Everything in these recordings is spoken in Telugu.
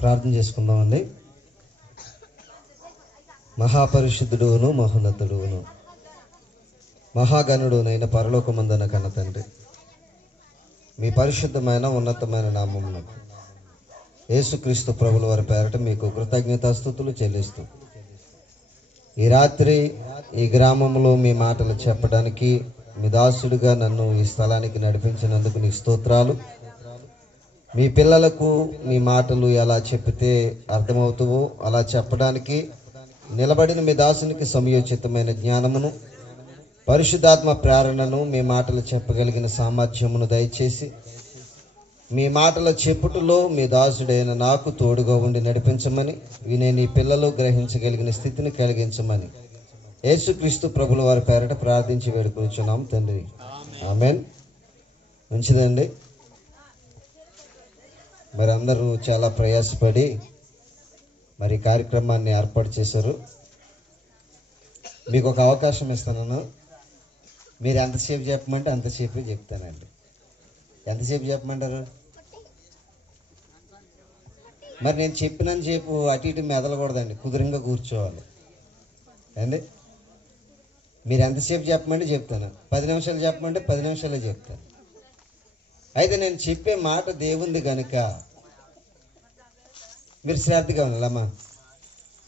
ప్రార్థన చేసుకుందామండి. మహాపరిశుద్ధుడును మహోన్నతుడును మహాగణుడునైన పరలోకమందున కన్న తండ్రి, మీ పరిశుద్ధమైన ఉన్నతమైన నామమునకు యేసుక్రీస్తు ప్రభుల వారి పేరట మీకు కృతజ్ఞతాస్తుతులు చెల్లిస్తూ ఈ రాత్రి ఈ గ్రామంలో మీ మాటలు చెప్పడానికి మీ దాసుడిగా నన్ను ఈ స్థలానికి నడిపించినందుకు నీ స్తోత్రాలు. మీ పిల్లలకు మీ మాటలు ఎలా చెప్పితే అర్థమవుతావో అలా చెప్పడానికి నిలబడిన మీ దాసునికి సమయోచితమైన జ్ఞానమును, పరిశుద్ధాత్మ ప్రేరణను, మీ మాటలు చెప్పగలిగిన సామర్థ్యమును దయచేసి మీ మాటల చెప్పుటలో మీ దాసుడైన నాకు తోడుగా ఉండి నడిపించమని, వినే నీ పిల్లలు గ్రహించగలిగిన స్థితిని కలిగించమని యేసుక్రీస్తు ప్రభుల వారి పేరట ప్రార్థించి వేడుకొనుచున్నాం తండ్రి, ఆమేన్. మంచిదండి. మరి అందరూ చాలా ప్రయాసపడి మరి కార్యక్రమాన్ని ఏర్పాటు చేశారు. మీకు ఒక అవకాశం ఇస్తున్నాను. మీరు ఎంతసేపు చెప్పమంటే అంతసేపు చెప్తానండి. ఎంతసేపు చెప్పమంటారు? మరి నేను చెప్పినంతసేపు అటు ఇటు మెదలకూడదండి, కుదురంగా కూర్చోవాలి అండి. మీరు ఎంతసేపు చెప్పమంటే చెప్తాను, 10 నిమిషాలు చెప్పమంటే 10 నిమిషాలే చెప్తాను. అయితే నేను చెప్పే మాట దేవుంది కనుక మీరు శ్రద్ధగా ఉండాలమ్మా.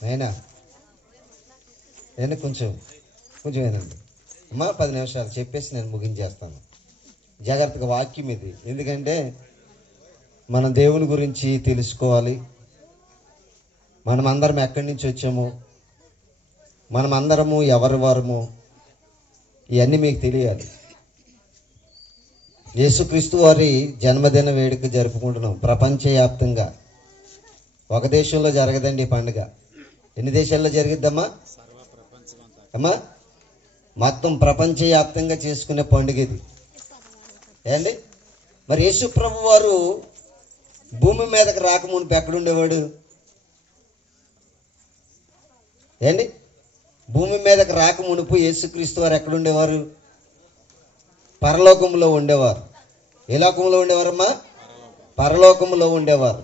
అయినా కొంచెం వినండి అమ్మా. 10 నిమిషాలు చెప్పేసి నేను ముగించేస్తాను. జాగ్రత్తగా వాక్యం ఇది. ఎందుకంటే మనం దేవుని గురించి తెలుసుకోవాలి. మనం అందరం ఎక్కడి నుంచి వచ్చాము, మనం అందరము ఎవరి వారము, ఇవన్నీ మీకు తెలియాలి. యేసుక్రీస్తు వారి జన్మదిన వేడుక జరుపుకుంటున్నాం ప్రపంచవ్యాప్తంగా. ఒక దేశంలో జరగదండి ఈ పండుగ. ఎన్ని దేశాల్లో జరిగిద్దమ్మా? అమ్మా, మొత్తం ప్రపంచవ్యాప్తంగా చేసుకునే పండుగ ఇది ఏండి. మరి యేసు ప్రభు వారు భూమి మీదకి రాకమునుపు ఎక్కడుండేవాడు ఏండి? భూమి మీదకి రాకమునుపు యేసుక్రీస్తు వారు ఎక్కడుండేవారు? పరలోకంలో ఉండేవారు. ఏ లోకంలో ఉండేవారమ్మా? పరలోకంలో ఉండేవారు.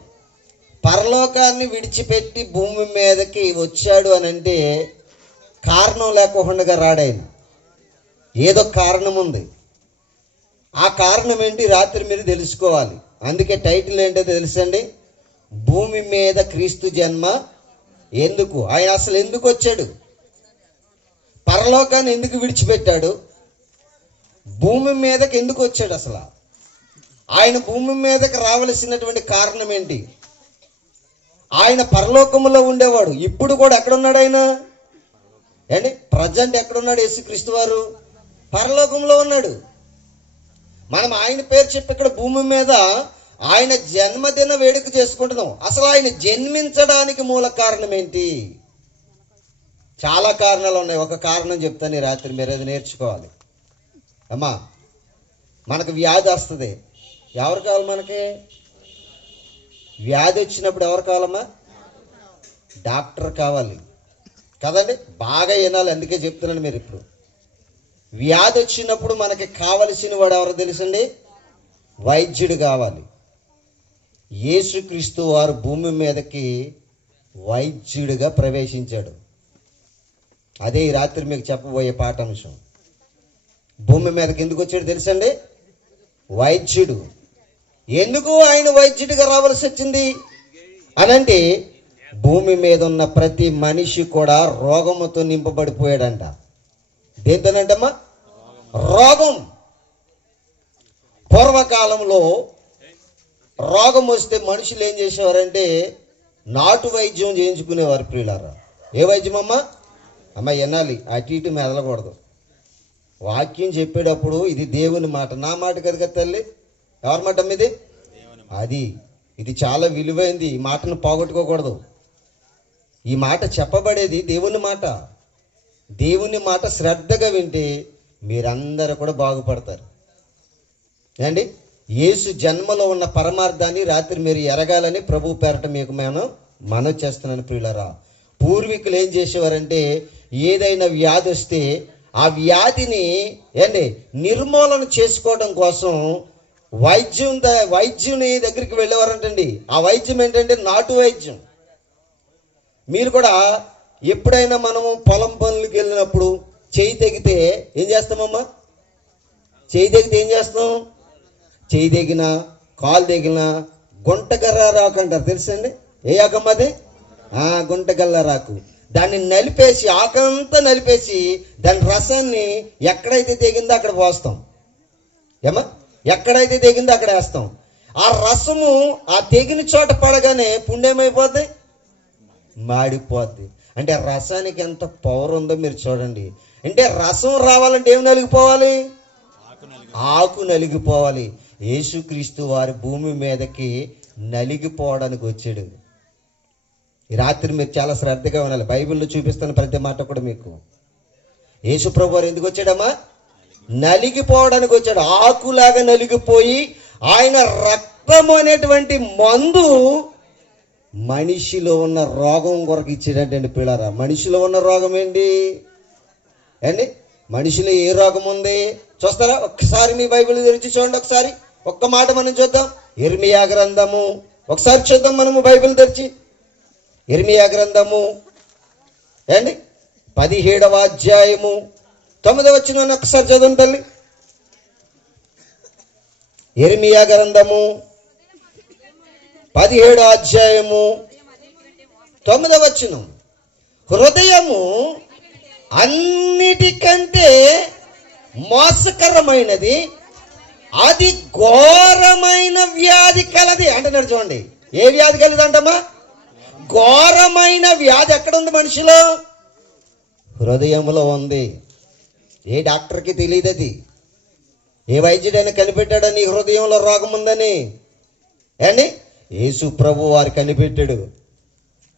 పరలోకాన్ని విడిచిపెట్టి భూమి మీదకి వచ్చాడు అని అంటే కారణం లేకుండా రాడాయన. ఏదో కారణం ఉంది. ఆ కారణం ఏంటి రాత్రి మీరు తెలుసుకోవాలి. అందుకే టైటిల్ ఏంటో తెలుసండి, భూమి మీద క్రీస్తు జన్మ ఎందుకు. ఆయన అసలు ఎందుకు వచ్చాడు? పరలోకాన్ని ఎందుకు విడిచిపెట్టాడు? భూమి మీదకి ఎందుకు వచ్చాడు? అసలు ఆయన భూమి మీదకి రావలసినటువంటి కారణం ఏంటి? ఆయన పరలోకములో ఉండేవాడు. ఇప్పుడు కూడా ఎక్కడున్నాడు ఆయన ఏంటి? ప్రజెంట్ ఎక్కడున్నాడు యేసుక్రీస్తు వారు? పరలోకంలో ఉన్నాడు. మనం ఆయన పేరు చెప్పి ఇక్కడ భూమి మీద ఆయన జన్మదిన వేడుక చేసుకుంటున్నాం. అసలు ఆయన జన్మించడానికి మూల కారణం ఏంటి? చాలా కారణాలు ఉన్నాయి. ఒక కారణం చెప్తాను ఈ రాత్రి, మీరు అది నేర్చుకోవాలి. అమ్మా, మనకు వ్యాధి వస్తుంది. ఎవరు కావాలి మనకి? వ్యాధి వచ్చినప్పుడు ఎవరు కావాలమ్మా? డాక్టర్ కావాలి కదండి. బాగా వినాలి, అందుకే చెప్తున్నాను. మీరు ఇప్పుడు వ్యాధి వచ్చినప్పుడు మనకి కావలసిన వాడు ఎవరో తెలుసండి? వైద్యుడు కావాలి. యేసుక్రీస్తు వారు భూమి మీదకి వైద్యుడిగా ప్రవేశించాడు. అదే ఈ రాత్రి మీకు చెప్పబోయే పాఠాంశం. భూమి మీదకి ఎందుకు వచ్చాడు తెలుసండి? వైద్యుడు. ఎందుకు ఆయన వైద్యుడిగా రావాల్సి వచ్చింది అనంటే, భూమి మీద ఉన్న ప్రతి మనిషి కూడా రోగముతో నింపబడిపోయాడంట. దేంతోనంటమ్మా? రోగం. పూర్వకాలంలో రోగం వస్తే మనుషులు ఏం చేసేవారంటే నాటు వైద్యం చేయించుకునేవారు. ప్రియులారా, ఏ వైద్యం అమ్మా? అమ్మ వినాలి, అటు ఇటు మెదలకూడదు. వాక్యం చెప్పేటప్పుడు ఇది దేవుని మాట, నా మాట కదా కదా తల్లి. ఎవరి మాట ఇది? ఇది చాలా విలువైంది. ఈ మాటను పోగొట్టుకోకూడదు. ఈ మాట చెప్పబడేది దేవుని మాట. దేవుని మాట శ్రద్ధగా వింటే మీరందరూ కూడా బాగుపడతారు అండి. యేసు జన్మలో ఉన్న పరమార్థాన్ని రాత్రి మీరు ఎరగాలని ప్రభు పేరట మీకు మనవి చేస్తున్నాను. ప్రియులారా, పూర్వీకులు ఏం చేసేవారంటే ఏదైనా వ్యాధి వస్తే ఆ వ్యాధిని నిర్మూలన చేసుకోవడం కోసం వైద్యుని దగ్గరికి వెళ్ళేవారంటండి. ఆ వైద్యం ఏంటంటే నాటు వైద్యం. మీరు కూడా ఎప్పుడైనా మనము పొలం పనులకు వెళ్ళినప్పుడు చేయి తెగితే ఏం చేస్తామమ్మా? చేయి తెగితే ఏం చేస్తాం? చేయి తెగిన, కాలు తెగిన గుంటగర్ర రాకు అంటారు, తెలుసండి? ఏ ఆకమ్మ అది? గుంటగల్ల రాకు. దాన్ని నలిపేసి, ఆకంతా నలిపేసి దాని రసాన్ని ఎక్కడైతే తెగిందో అక్కడ పోస్తాం. ఏమా? ఎక్కడైతే తెగిందో అక్కడ వేస్తాం. ఆ రసము ఆ తెగిన చోట పడగానే పుండేమైపోద్ది? మాడిపోద్ది. అంటే రసానికి ఎంత పవర్ ఉందో మీరు చూడండి. అంటే రసం రావాలంటే ఏం నలిగిపోవాలి? ఆకు నలిగిపోవాలి. యేసుక్రీస్తు వారి భూమి మీదకి నలిగిపోవడానికి వచ్చాడు. ఈ రాత్రి మీరు చాలా శ్రద్ధగా ఉండాలి. బైబిల్లో చూపిస్తాను ప్రతి మాట కూడా మీకు. యేసు ప్రభు వారు ఎందుకు వచ్చాడమ్మా? నలిగిపోవడానికి వచ్చాడు. ఆకులాగా నలిగిపోయి ఆయన రక్తము అనేటువంటి మందు మనిషిలో ఉన్న రోగం కొరకు ఇచ్చాడంటండి పిల్లరా. మనిషిలో ఉన్న రోగం ఏంటి అండి? మనిషిలో ఏ రోగం ఉంది చూస్తారా? ఒక్కసారి మీ బైబిల్ తెరిచి చూడండి. ఒకసారి ఒక్క మాట మనం చూద్దాం. ఇర్మియా గ్రంథము ఒకసారి చూద్దాం మనము బైబిల్ తెరిచి. ఇర్మియా గ్రంథము అండి 17వ అధ్యాయము 9వ వచనం ఒకసారి చదవండి తల్లి. ఇర్మియా గ్రంథము 17వ అధ్యాయము 9వ వచనం. హృదయము అన్నిటికంటే మోసకరమైనది, అది ఘోరమైన వ్యాధి కలది అంటున్నాడు. చూడండి, ఏ వ్యాధి కలది అంటమ్మా? ఘోరమైన వ్యాధి ఎక్కడ ఉంది? మనిషిలో హృదయంలో ఉంది. ఏ డాక్టర్కి తెలియదు అది. ఏ వైద్యుడైనా కనిపెట్టాడని హృదయంలో రోగం ఉందని అండి? యేసు ప్రభు వారు కనిపెట్టాడు.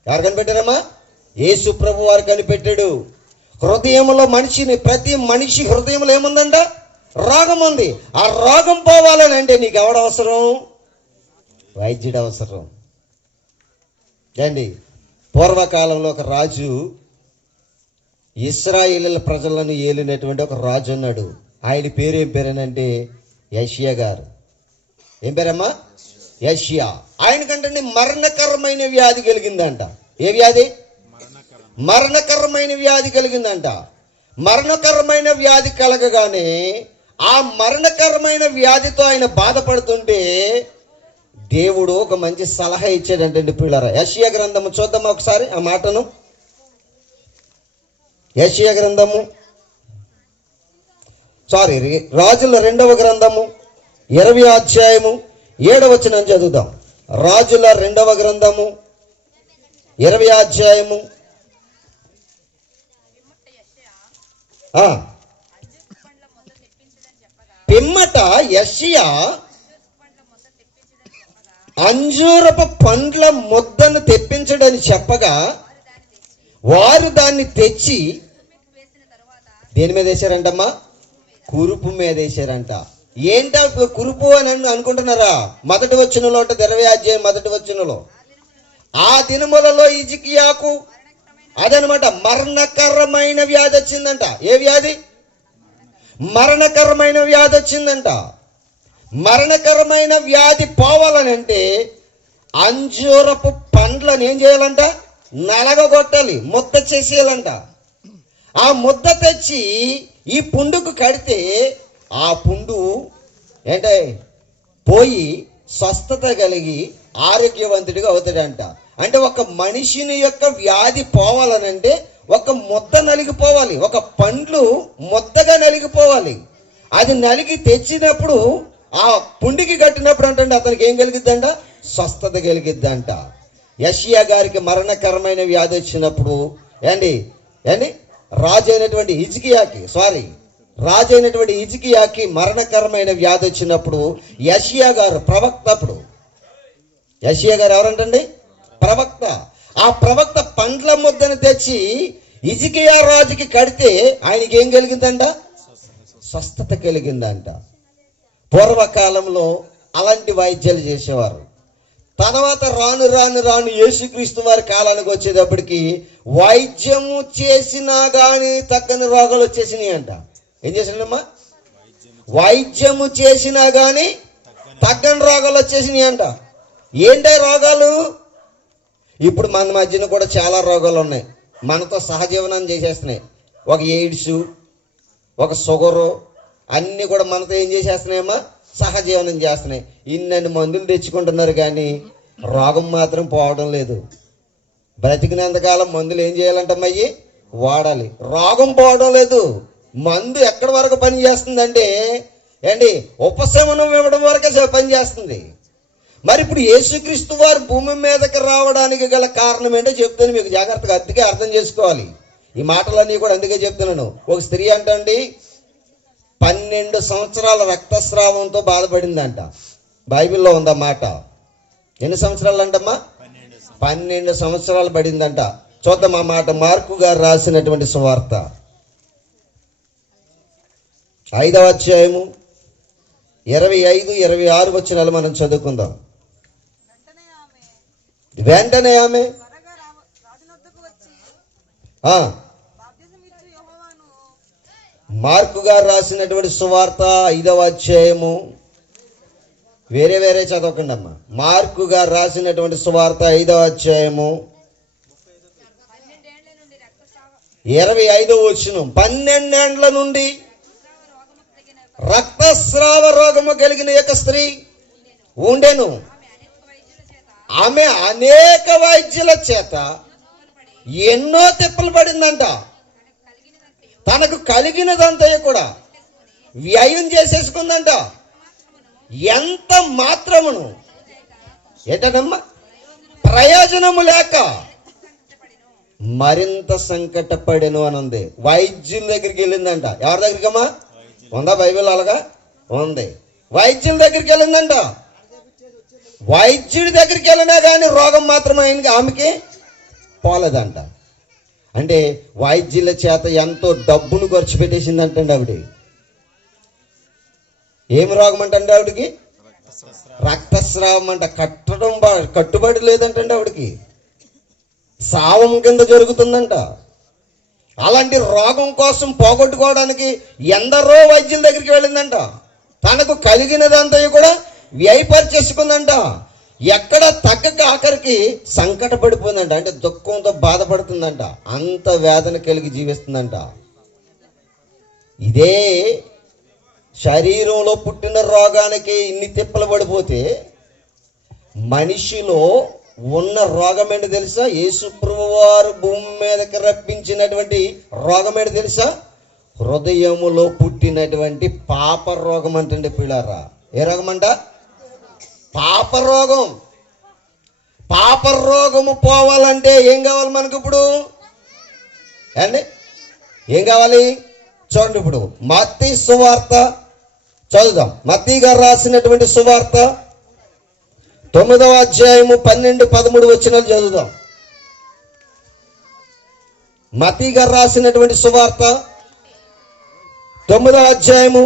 ఎవరు కనిపెట్టారమ్మా? యేసు ప్రభు వారు కనిపెట్టాడు. హృదయంలో మనిషిని, ప్రతి మనిషి హృదయంలో ఏముందంట? రోగం ఉంది. ఆ రోగం పోవాలని అంటే నీకు ఎవడు అవసరం? వైద్యుడు అవసరం అండి. పూర్వకాలంలో ఒక రాజు, ఇశ్రాయేలీల ప్రజలను ఏలినటువంటి ఒక రాజు ఉన్నాడు. ఆయన పేరు ఏం పేరేనంటే యెషయా గారు. ఏం పేరమ్మా? యెషయా. ఆయనకంటే మరణకరమైన వ్యాధి కలిగిందంట. ఏ వ్యాధి? మరణకరమైన వ్యాధి కలిగిందంట. మరణకరమైన వ్యాధి కలగగానే ఆ మరణకరమైన వ్యాధితో ఆయన బాధపడుతుంటే దేవుడు ఒక మంచి సలహా ఇచ్చాడంటండి పిల్లరా. యెషయా గ్రంథము చూద్దామా ఒకసారి ఆ మాటను. యెషయా గ్రంథము రాజుల 2వ గ్రంథము 20వ అధ్యాయము 7వ వచనం చదువుదాం. రాజుల 2వ గ్రంథము 20వ అధ్యాయము పిమ్మట యెషయా అంజూరపు పండ్ల ముద్దను తెప్పించడని చెప్పగా వారు దాన్ని తెచ్చి దేని మీద వేశారంటమ్మా? కురుపు మీద వేశారంట. ఏంటా కురుపు అని అనుకుంటున్నారా? మొదటి వచనంలో ఉంటుంది, 20వ అధ్యాయం మొదటి వచనంలో. ఆ దినములలో హిజ్కియాకు అదనమాట మరణకరమైన వ్యాధి వచ్చిందంట. ఏ వ్యాధి? మరణకరమైన వ్యాధి వచ్చిందంట. మరణకరమైన వ్యాధి పోవాలని అంటే అంజూరపు పండ్లను ఏం చేయాలంట? నలగొట్టాలి, ముద్ద చేసేయాలంట. ఆ ముద్ద తెచ్చి ఈ పుండుకు కడితే ఆ పుండు ఏంటే పోయి స్వస్థత కలిగి ఆరోగ్యవంతుడిగా అవుతాడంట. అంటే ఒక మనిషిని యొక్క వ్యాధి పోవాలనంటే ఒక ముద్ద నలిగిపోవాలి, ఒక పండ్లు ముద్దగా నలిగిపోవాలి. అది నలిగి తెచ్చినప్పుడు ఆ పుండికి కట్టినప్పుడు అంటే అతనికి ఏం కలిగిద్దంట? స్వస్థత కలిగిద్దంట. యెషయా గారికి మరణకరమైన వ్యాధి వచ్చినప్పుడు ఏండి రాజు అయినటువంటి హిజ్కియాకి మరణకరమైన వ్యాధి వచ్చినప్పుడు యెషయా గారు ప్రవక్త. అప్పుడు యెషయా గారు ఎవరంటండి? ప్రవక్త. ఆ ప్రవక్త పండ్ల ముద్దను తెచ్చి హిజ్కియా రాజుకి కడితే ఆయనకి ఏం కలిగిందంట? స్వస్థత కలిగిందంట. పూర్వకాలంలో అలాంటి వైద్యాలు చేసేవారు. తర్వాత రాను రాను రాను యేసుక్రీస్తు వారి కాలానికి వచ్చేటప్పటికి వైద్యము చేసినా కానీ తగ్గని రోగాలు వచ్చేసినాయి అంట. ఏం చేసినాడమ్మా? వైద్యము చేసినా కానీ తగ్గని రోగాలు వచ్చేసినాయి అంట. ఏంటి రోగాలు? ఇప్పుడు మన మధ్యన కూడా చాలా రోగాలు ఉన్నాయి, మనతో సహజీవనం చేసేస్తున్నాయి. ఒక ఎయిడ్స్, ఒక షుగరు, అన్నీ కూడా మనతో ఏం చేసేస్తున్నాయమ్మా? సహజీవనం చేస్తున్నాయి. ఇన్ని మందులు తెచ్చుకుంటున్నారు కానీ రోగం మాత్రం పోవడం లేదు. బ్రతికినంతకాలం మందులు ఏం చేయాలంటమ్మయ్యి? వాడాలి. రోగం పోవడం లేదు. మందు ఎక్కడి వరకు పని చేస్తుందంటే ఉపశమనం ఇవ్వడం వరకే పని చేస్తుంది. మరి ఇప్పుడు యేసుక్రీస్తు వారు భూమి మీదకి రావడానికి గల కారణం ఏంటో చెప్తాను మీకు జాగ్రత్తగా, అందుకే అర్థం చేసుకోవాలి. ఈ మాటలన్నీ కూడా అందుకే చెప్తున్నాను. ఒక స్త్రీ అంటండి 12 సంవత్సరాల రక్తస్రావంతో బాధపడిందంట. బైబిల్లో ఉందా మాట? ఎన్ని సంవత్సరాలు అంటమ్మా? 12 సంవత్సరాలు పడిందంట. చూద్దాం ఆ మాట. మార్కు గారు రాసినటువంటి సువార్త 5వ అధ్యాయము 25-26 వచనాలు మనం చదువుకుందాం. వెంటనే ఆమె మార్కు గారు రాసినటువంటి సువార్త 5వ అధ్యాయము, వేరే చదవకండి అమ్మా. మార్కు గారు రాసినటువంటి సువార్త 5వ అధ్యాయము 25వ వచనం. 12 ఏండ్ల నుండి రక్తస్రావ రోగము కలిగిన యొక్క స్త్రీ ఉండెను. ఆమె అనేక వైద్యుల చేత ఎన్నో తిప్పలు పడిందంట. తనకు కలిగినదంతా కూడా వ్యయం చేసేసుకుందంట. ఎంత మాత్రమును ఏంటమ్మా? ప్రయోజనము లేక మరింత సంకటపడెను అని ఉంది. వైద్యుల దగ్గరికి వెళ్ళిందంట. ఎవరి దగ్గరికమ్మా? ఉందా బైబిల్? అలాగా ఉంది. వైద్యుల దగ్గరికి వెళ్ళిందంట. వైద్యుడి దగ్గరికి వెళ్ళినా కానీ రోగం మాత్రం ఆమెకి పోలేదంట. అంటే వైద్యుల చేత ఎంతో డబ్బును ఖర్చు పెట్టేసిందంటండి ఆవిడ. ఏమి రోగం అంటండి ఆవిడకి? రక్తస్రావం అంట. కట్టుబడి లేదంటండి ఆవిడకి. సావం కింద జరుగుతుందంట. అలాంటి రోగం కోసం పోగొట్టుకోవడానికి ఎందరో వైద్యుల దగ్గరికి వెళ్ళిందంట. తనకు కలిగినదంతా కూడా వ్యయపరిచేసుకుందంట. ఎక్కడ తగ్గక ఆఖరికి సంకట పడిపోయిందంట. అంటే దుఃఖంతో బాధపడుతుందంట. అంత వేదన కలిగి జీవిస్తుందంట. ఇదే శరీరంలో పుట్టిన రోగానికి ఇన్ని తిప్పలు పడిపోతే మనిషిలో ఉన్న రోగం ఏంటి తెలుసా? యేసుప్రభువు వారు భూమి మీదకి రప్పించినటువంటి రోగం ఏంటి తెలుసా? హృదయములో పుట్టినటువంటి పాప రోగం అంటే పిల్లారా. ఏ రోగం అంట? పాప రోగం. పాప రోగము పోవాలంటే ఏం కావాలి మనకు? ఇప్పుడు ఏం కావాలి చూడండి. ఇప్పుడు మత్తయి సువార్త చదువుదాం. మత్తయి గారు రాసినటువంటి సువార్త 9వ అధ్యాయము 12-13 వచనాలు చదువుదాం. మత్తయి గారు రాసినటువంటి సువార్త 9వ అధ్యాయము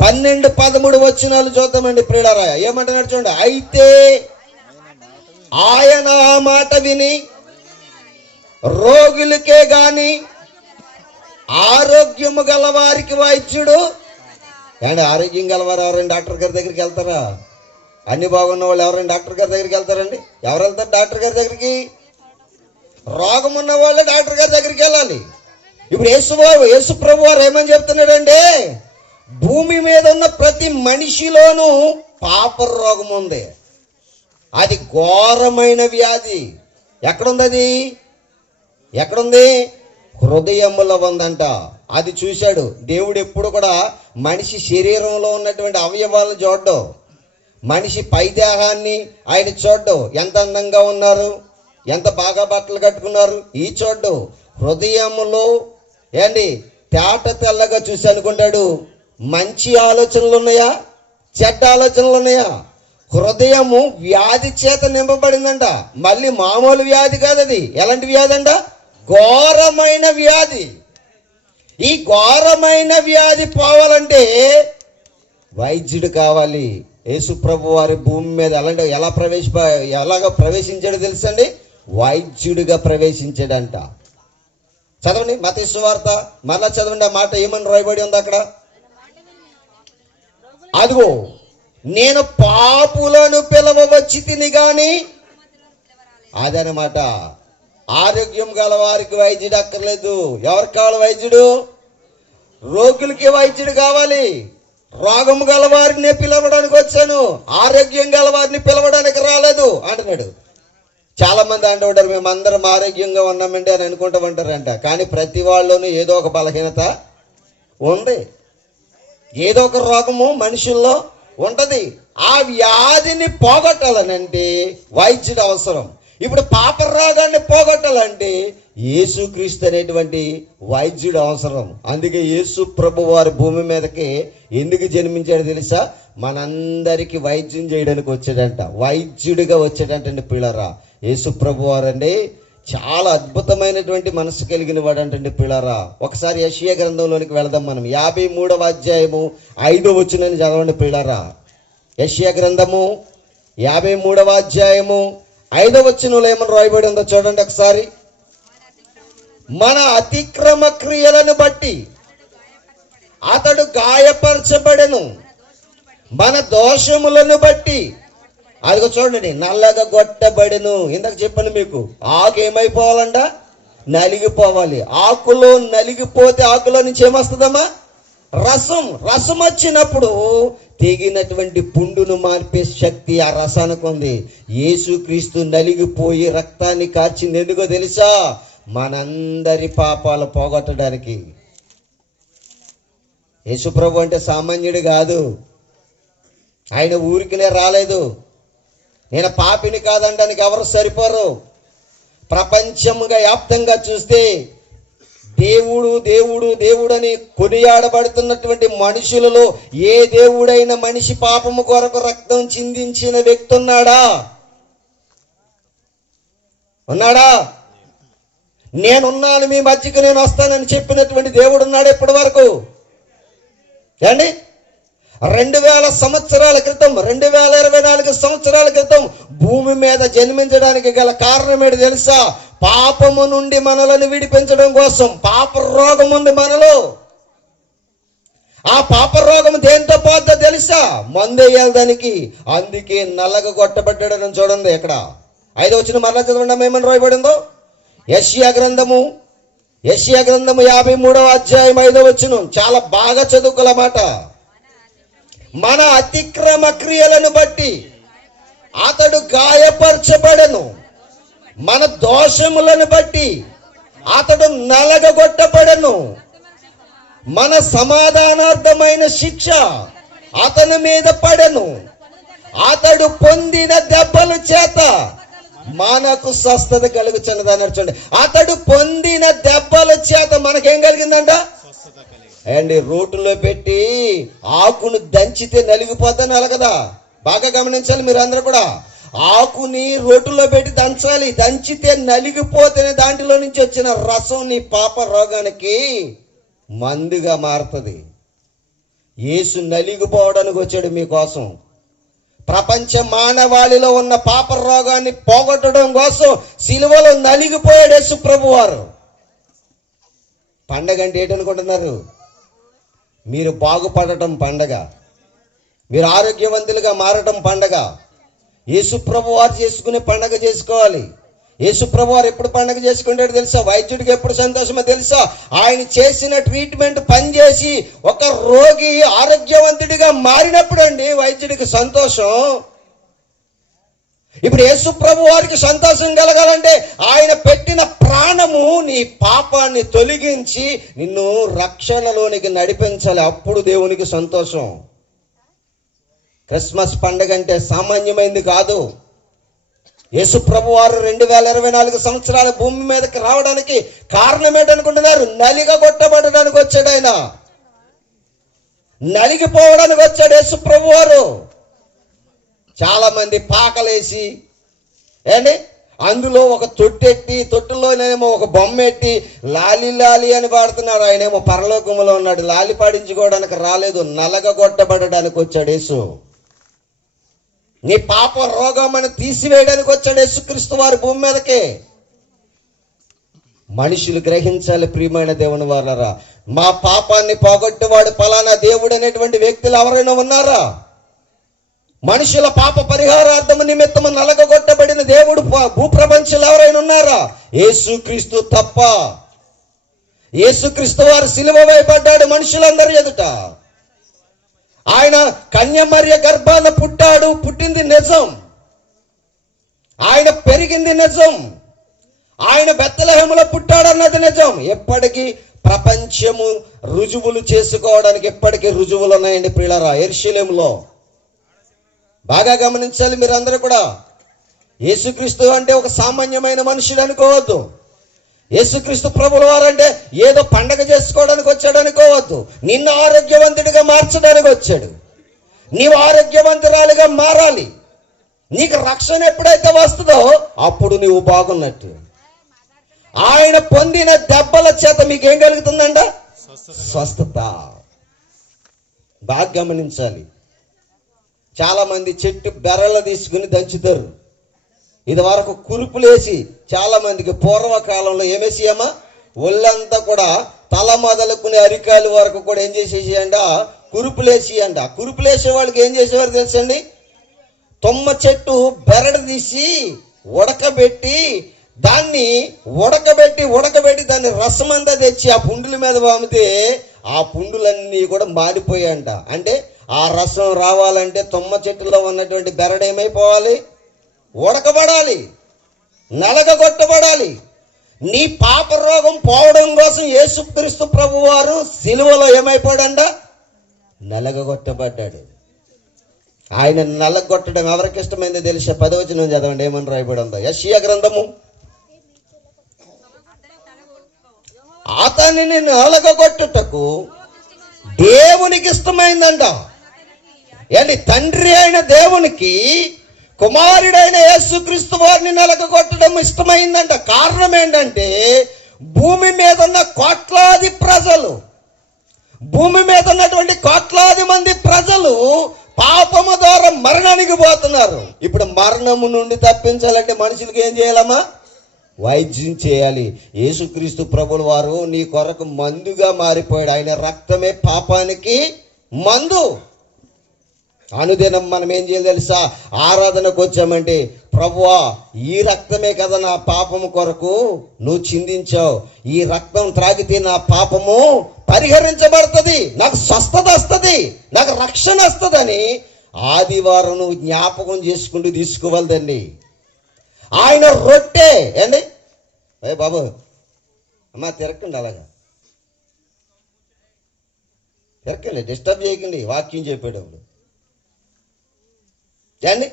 12-13 వచనాలు చూద్దామండి ప్రియులారా. ఏమంటున్నాడు చూడండి. అయితే ఆయన ఆ మాట విని రోగులకే గాని ఆరోగ్యము గల వారికి వైద్యుడు. ఆరోగ్యం గలవారు ఎవరైనా డాక్టర్ గారి దగ్గరికి వెళ్తారా? అన్ని బాగున్న వాళ్ళు ఎవరైనా డాక్టర్ గారి దగ్గరికి వెళ్తారండి? ఎవరు వెళ్తారు డాక్టర్ గారి దగ్గరికి? రోగం ఉన్న వాళ్ళు డాక్టర్ గారి దగ్గరికి వెళ్ళాలి. ఇప్పుడు యేసు ప్రభు వారు ఏమని చెప్తున్నాడంటే, భూమి మీద ఉన్న ప్రతి మనిషిలోనూ పాప రోగం ఉంది. అది ఘోరమైన వ్యాధి. ఎక్కడుంది అది? ఎక్కడుంది? హృదయములో ఉందంట. అది చూశాడు దేవుడు. ఎప్పుడు కూడా మనిషి శరీరంలో ఉన్నటువంటి అవయవాలను చూడ్డం, మనిషి పైదేహాన్ని ఆయన చూడ్డం. ఎంత అందంగా ఉన్నారు, ఎంత బాగా బట్టలు కట్టుకున్నారు, ఈ చూడ్డం. హృదయములో తేట తెల్లగా చూసి అనుకుంటాడు, మంచి ఆలోచనలు ఉన్నాయా, చెడ్డ ఆలోచనలు ఉన్నాయా? హృదయము వ్యాధి చేత నింపబడిందంట. మళ్ళీ మామూలు వ్యాధి కాదు అది. ఎలాంటి వ్యాధి అంట? ఘోరమైన వ్యాధి. ఈ ఘోరమైన వ్యాధి పోవాలంటే వైద్యుడు కావాలి. యేసుప్రభు వారి భూమి మీద ఎలాగ ప్రవేశించాడు తెలుసండి? వైద్యుడిగా ప్రవేశించాడంట. చదవండి మత్తయి సువార్త, మరలా చదవండి. ఆ మాట ఏమని రాయబడి ఉంది అక్కడ? అదిగో నేను పాపులను పిలవవచ్చి తిని గాని, అదనమాట. ఆరోగ్యం గల వారికి వైద్యుడు అక్కర్లేదు. ఎవరికి కావాలి వైద్యుడు? రోగులకి వైద్యుడు కావాలి. రోగం గల వారిని పిలవడానికి వచ్చాను, ఆరోగ్యం గల వారిని పిలవడానికి రాలేదు అంటున్నాడు. చాలా మంది అంటూ ఉంటారు, మేమందరం ఆరోగ్యంగా ఉన్నామండి అని అనుకుంటూ ఉంటారంట. కానీ ప్రతి వాళ్ళలోనూ ఏదో ఒక బలహీనత ఉంది, ఏదో ఒక రోగము మనుషుల్లో ఉంటది. ఆ వ్యాధిని పోగొట్టాలనంటే వైద్యుడు అవసరం. ఇప్పుడు పాప రోగాన్ని పోగొట్టాలంటే యేసుక్రీస్తు అనేటువంటి వైద్యుడు అవసరం. అందుకే యేసు ప్రభు వారి భూమి మీదకి ఎందుకు జన్మించాడు తెలుసా? మనందరికీ వైద్యం చేయడానికి వచ్చాడంట, వైద్యుడిగా వచ్చాడంటండి పిల్లరా. యేసు ప్రభు వారండి చాలా అద్భుతమైనటువంటి మనసు కలిగిన వాడు అంటండి పిల్లరా. ఒకసారి యెషయా గ్రంథంలోనికి వెళదాం మనం. 53వ అధ్యాయము 5వ వచనాన్ని చదవండి పిల్లరా. యెషయా గ్రంథము 53వ అధ్యాయము 5వ వచనంలో ఏమని రాయబడి ఉందో చూడండి ఒకసారి. మన అతిక్రమ క్రియలను బట్టి అతడు గాయపరచబడెను, మన దోషములను బట్టి అదిగో చూడండి నల్లగా గొట్టబడెను. ఇందాక చెప్పాను మీకు, ఆకు ఏమైపోవాలంట? నలిగిపోవాలి. ఆకులో నలిగిపోతే ఆకులో నుంచి ఏమొస్తుందమ్మా? రసం. రసం వచ్చినప్పుడు తెగినటువంటి పుండును మార్పే శక్తి ఆ రసానికి ఉంది. యేసుక్రీస్తు నలిగిపోయి రక్తాన్ని కార్చింది ఎందుకో తెలుసా? మనందరి పాపాలు పోగొట్టడానికి. యేసుప్రభు అంటే సామాన్యుడు కాదు. ఆయన ఊరికినే రాలేదు. నేను పాపిని కాదనడానికి ఎవరు సరిపోరు. ప్రపంచంగా వ్యాప్తంగా చూస్తే దేవుడు దేవుడు దేవుడని కొనియాడబడుతున్నటువంటి మనుషులలో ఏ దేవుడైన మనిషి పాపము కొరకు రక్తం చిందించిన వ్యక్తి ఉన్నాడా? ఉన్నాడా? నేనున్నాను మీ మధ్యకు, నేను వస్తానని చెప్పినటువంటి దేవుడు ఉన్నాడు ఇప్పటి వరకు? అండి 2000 సంవత్సరాల క్రితం, 2024 సంవత్సరాల క్రితం భూమి మీద జన్మించడానికి గల కారణం ఏంటి తెలుసా? పాపము నుండి మనలను విడిపించడం కోసం. పాప రోగం ఉంది మనలో. ఆ పాప రోగం దేంతో పోద్దో తెలుసా? మందేయాలి దానికి. అందుకే నల్లగా కొట్టబడ్డాడని చూడండి ఇక్కడ 5వ వచనం మరలా చదవండి, ఏమని రాయబడిందో. యెషయా గ్రంథము 53వ అధ్యాయం 5వ వచనం చాలా బాగా చదువుకోలమాట. మన అతిక్రమ క్రియలను బట్టి అతడు గాయపరచబడెను, మన దోషములను బట్టి అతడు నలగగొట్టబడెను, మన సమాధానార్థమైన శిక్ష అతని మీద పడెను, అతడు పొందిన దెబ్బల చేత మనకు స్వస్థత కలుగుచున్నది చూడండి. అతడు పొందిన దెబ్బల చేత మనకేం కలిగిందంట? అండి రోడ్డులో పెట్టి ఆకును దంచితే నలిగిపోతా నలగదా? బాగా గమనించాలి మీరు అందరూ కూడా. ఆకుని రోడ్డులో పెట్టి దంచాలి, దంచితే నలిగిపోతేనే దాంట్లో నుంచి వచ్చిన రసం నీ పాప రోగానికి మందుగా మారుతుంది. యేసు నలిగిపోవడానికి వచ్చాడు మీకోసం. ప్రపంచ మానవాళిలో ఉన్న పాప రోగాన్ని పోగొట్టడం కోసం సిలువలో నలిగిపోయాడు యేసు ప్రభు వారు. పండగ అంటే ఏంటనుకుంటున్నారు? మీరు బాగుపడటం పండగ, మీరు ఆరోగ్యవంతులుగా మారటం పండగ. యేసు ప్రభు వారు చేసుకునే పండగ చేసుకోవాలి. యేసు ప్రభు వారు ఎప్పుడు పండగ చేసుకుంటాడో తెలుసా? వైద్యుడికి ఎప్పుడు సంతోషమో తెలుసా? ఆయన చేసిన ట్రీట్మెంట్ పనిచేసి ఒక రోగి ఆరోగ్యవంతుడిగా మారినప్పుడు అండి వైద్యుడికి సంతోషం. ఇప్పుడు యేసు ప్రభు వారికి సంతోషం కలగాలంటే ఆయన పెట్టిన ప్రాణము నీ పాపాన్ని తొలగించి నిన్ను రక్షణలోనికి నడిపించాలి. అప్పుడు దేవునికి సంతోషం. క్రిస్మస్ పండుగ అంటే సామాన్యమైంది కాదు. యేసు ప్రభు వారు 2024 సంవత్సరాల భూమి మీదకి రావడానికి కారణం ఏంటనుకుంటున్నారు? నలిగగొట్టబడడానికి వచ్చాడు ఆయన. నలిగిపోవడానికి వచ్చాడు యేసు ప్రభు వారు. చాలా మంది పాకలేసి ఏండి అందులో ఒక తొట్టెట్టి, తొట్టులోనేమో ఒక బొమ్మ ఎట్టి లాలి లాలి అని పాడుతున్నాడు. ఆయనేమో పరలోకంలో ఉన్నాడు. లాలి పాడించుకోవడానికి రాలేదు, నలగగొట్టబడడానికి వచ్చాడు యేసు. నీ పాప రోగం అని తీసివేయడానికి వచ్చాడు యేసుక్రీస్తు వారి భూమి మీదకి. మనుషులు గ్రహించాలి. ప్రియమైన దేవుని వారలారా, మా పాపాన్ని పోగొట్టేవాడు ఫలానా దేవుడు అనేటువంటి వ్యక్తులు ఎవరైనా ఉన్నారా? మనుషుల పాప పరిహారార్థము నిమిత్తము నలగొట్టబడిన దేవుడు భూప్రపంచంలో ఎవరైనా ఉన్నారా? యేసుక్రీస్తు తప్ప. యేసుక్రీస్తు వారు సిలువ వేయబడ్డాడు మనుషులందరి ఎదుట. ఆయన కన్యమర్య గర్భాన పుట్టాడు, పుట్టింది నిజం. ఆయన పెరిగింది నిజం. ఆయన బెత్లెహేములో పుట్టాడన్నది నిజం. ఎప్పటికీ ప్రపంచము రుజువులు చేసుకోవడానికి ఎప్పటికీ రుజువులు ఉన్నాయండి ప్రియులారా. యెరూషలేములో బాగా గమనించాలి మీరందరూ కూడా. యేసుక్రీస్తు అంటే ఒక సామాన్యమైన మనుషుడు అనుకోవద్దు. యేసుక్రీస్తు ప్రభుల వారు అంటే ఏదో పండగ చేసుకోవడానికి వచ్చాడు అనుకోవద్దు. నిన్ను ఆరోగ్యవంతుడిగా మార్చడానికి వచ్చాడు. నీవు ఆరోగ్యవంతురాలిగా మారాలి. నీకు రక్షణ ఎప్పుడైతే వస్తుందో అప్పుడు నీవు బాగున్నట్టు. ఆయన పొందిన దెబ్బల చేత మీకేం కలుగుతుందంట? స్వస్థత. బాగా గమనించాలి. చాలా మంది చెట్టు బెర్రలు తీసుకుని దంచుతారు. ఇది వరకు కురుపులేసి, చాలా మందికి పూర్వకాలంలో ఏమేసి అమ్మా, ఒళ్ళంతా కూడా తల మొదలుకుని అరికాలు వరకు కూడా ఏం చేసేసేయండి, కురుపులేసి అంట. కురుపులేసే వాళ్ళకి ఏం చేసేవారు తెలుసండి? తుమ్మ చెట్టు బెరడు తీసి ఉడకబెట్టి దాన్ని దాన్ని రసమంతా తెచ్చి ఆ పుండుల మీద వామితే ఆ పుండులన్నీ కూడా మాడిపోయాయంట. అంటే ఆ రసం రావాలంటే తుమ్మ చెట్టులో ఉన్నటువంటి బెరడు ఏమైపోవాలి? ఉడకబడాలి, నలగగొట్టబడాలి. నీ పాప రోగం పోవడం కోసం యేసుక్రీస్తు ప్రభువారు సిలువలో ఏమైపోయాడంట? నలగగొట్టబడ్డాడు. ఆయన నలగొట్టడం ఎవరికి ఇష్టమైందో తెలిసే 10వ వచనం చదవండి, ఏమని రాయబడి ఉందో. యెషయా గ్రంథము, అతనిని నలగగొట్టుటకు దేవునికి ఇష్టమైందంట. ఏంటి? తండ్రి అయిన దేవునికి కుమారుడైన యేసుక్రీస్తు వారిని నలగగొట్టడం ఇష్టమైందంట. కారణం ఏంటంటే భూమి మీద ఉన్న కోట్లాది ప్రజలు, భూమి మీద ఉన్నటువంటి కోట్లాది మంది ప్రజలు పాపము ద్వారా మరణానికి పోతున్నారు. ఇప్పుడు మరణము నుండి తప్పించాలంటే మనుషులకి ఏం చేయాలమ్మా? వైద్యం చేయాలి. యేసుక్రీస్తు ప్రభుల వారు నీ కొరకు మందుగా మారిపోయాడు. ఆయన రక్తమే పాపానికి మందు. అనుదినం మనం ఏం చేయాలి తెలుసా? ఆరాధనకు వచ్చామంటే, ప్రభువా ఈ రక్తమే కదా నా పాపము కొరకు నువ్వు చిందించావు, ఈ రక్తం త్రాగితే నా పాపము పరిహరించబడుతుంది, నాకు స్వస్థత వస్తుంది, నాకు రక్షణ వస్తుందని ఆదివారం నువ్వు జ్ఞాపకం చేసుకుంటూ తీసుకోవాలండి. ఆయన రొట్టె ఏండి, ఏ బాబు అమ్మా తిరగండి, అలాగా తిరగండి, డిస్టర్బ్ చేయకండి వాక్యం చెప్పేటప్పుడు. అండి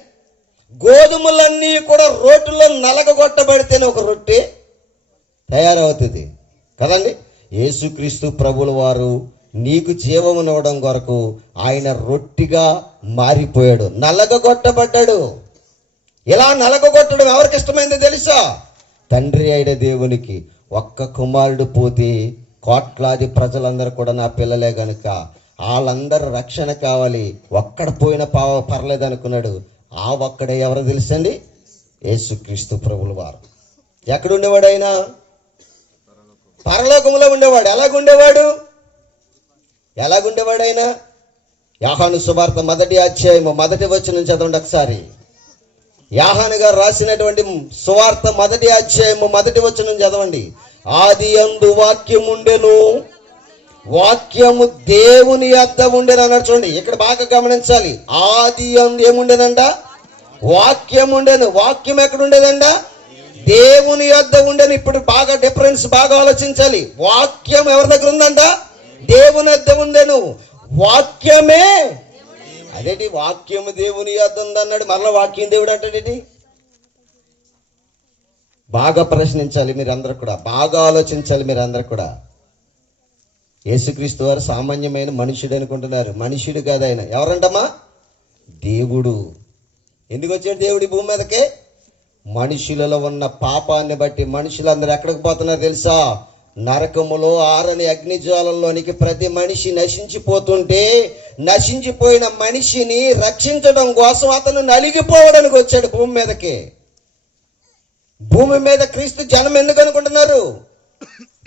గోధుమలన్నీ కూడా రోడ్డులో నలగగొట్టబడితేనే ఒక రొట్టె తయారవుతుంది కదండి. యేసుక్రీస్తు ప్రభుల వారు నీకు జీవమునివ్వడం కొరకు ఆయన రొట్టిగా మారిపోయాడు, నలగగొట్టబడ్డాడు. ఇలా నలగగొట్టడం ఎవరికి ఇష్టమైందో తెలుసా? తండ్రి అయిన దేవునికి. ఒక్క కుమారుడు పోతే కోట్లాది ప్రజలందరూ కూడా నా పిల్లలే గనుక వాళ్ళందరూ రక్షణ కావాలి, ఒక్కడ పోయిన పర్లేదు అనుకున్నాడు. ఆ ఒక్కడే ఎవరో తెలుసండి? యేసుక్రీస్తు ప్రభుల వారు. ఎక్కడుండేవాడు ఆయన? పరలోకంలో ఉండేవాడు. ఎలాగుండేవాడు ఆయన? యోహాను సువార్త 1వ అధ్యాయము 1వ వచనం చదవండి ఒకసారి. యోహాను గారు రాసినటువంటి సువార్త 1వ అధ్యాయము 1వ వచనం చదవండి. ఆదియందు వాక్యం ఉండెను, వాక్యము దేవుని యొద్ద ఉండెను అన్నాడు. చూడండి ఇక్కడ బాగా గమనించాలి. ఆదియందు ఏముండెనంట? వాక్యం ఉండెను. వాక్యం ఎక్కడ ఉండేదంట? దేవుని యొద్ద ఉండెను. ఇప్పుడు బాగా డిఫరెన్స్ బాగా ఆలోచించాలి. వాక్యం ఎవరి దగ్గర ఉందంట? దేవుని యొద్ద ఉండెను. వాక్యమే అదేంటి? వాక్యము దేవుని యొద్ద ఉందన్నాడు, మరలా వాక్యం దేవుడు అంటాడేంటి? బాగా ప్రశ్నించాలి మీరందరూ కూడా, బాగా ఆలోచించాలి మీరందరూ కూడా. యేసుక్రీస్తు వారు సామాన్యమైన మనుషుడు అనుకుంటున్నారు. మనుషుడు కాదు ఆయన. ఎవరంటమ్మా? దేవుడు. ఎందుకు వచ్చాడు దేవుడి భూమి మీదకే? మనుషులలో ఉన్న పాపాన్ని బట్టి మనుషులందరూ ఎక్కడికి పోతున్నారు తెలుసా? నరకములో ఆరని అగ్నిజ్వాలలోనికి ప్రతి మనిషి నశించిపోతుంటే, నశించిపోయిన మనిషిని రక్షించడం కోసం అతను నలిగిపోవడానికి వచ్చాడు భూమి మీదకి. భూమి మీద క్రీస్తు జనం ఎందుకు అనుకుంటున్నారు?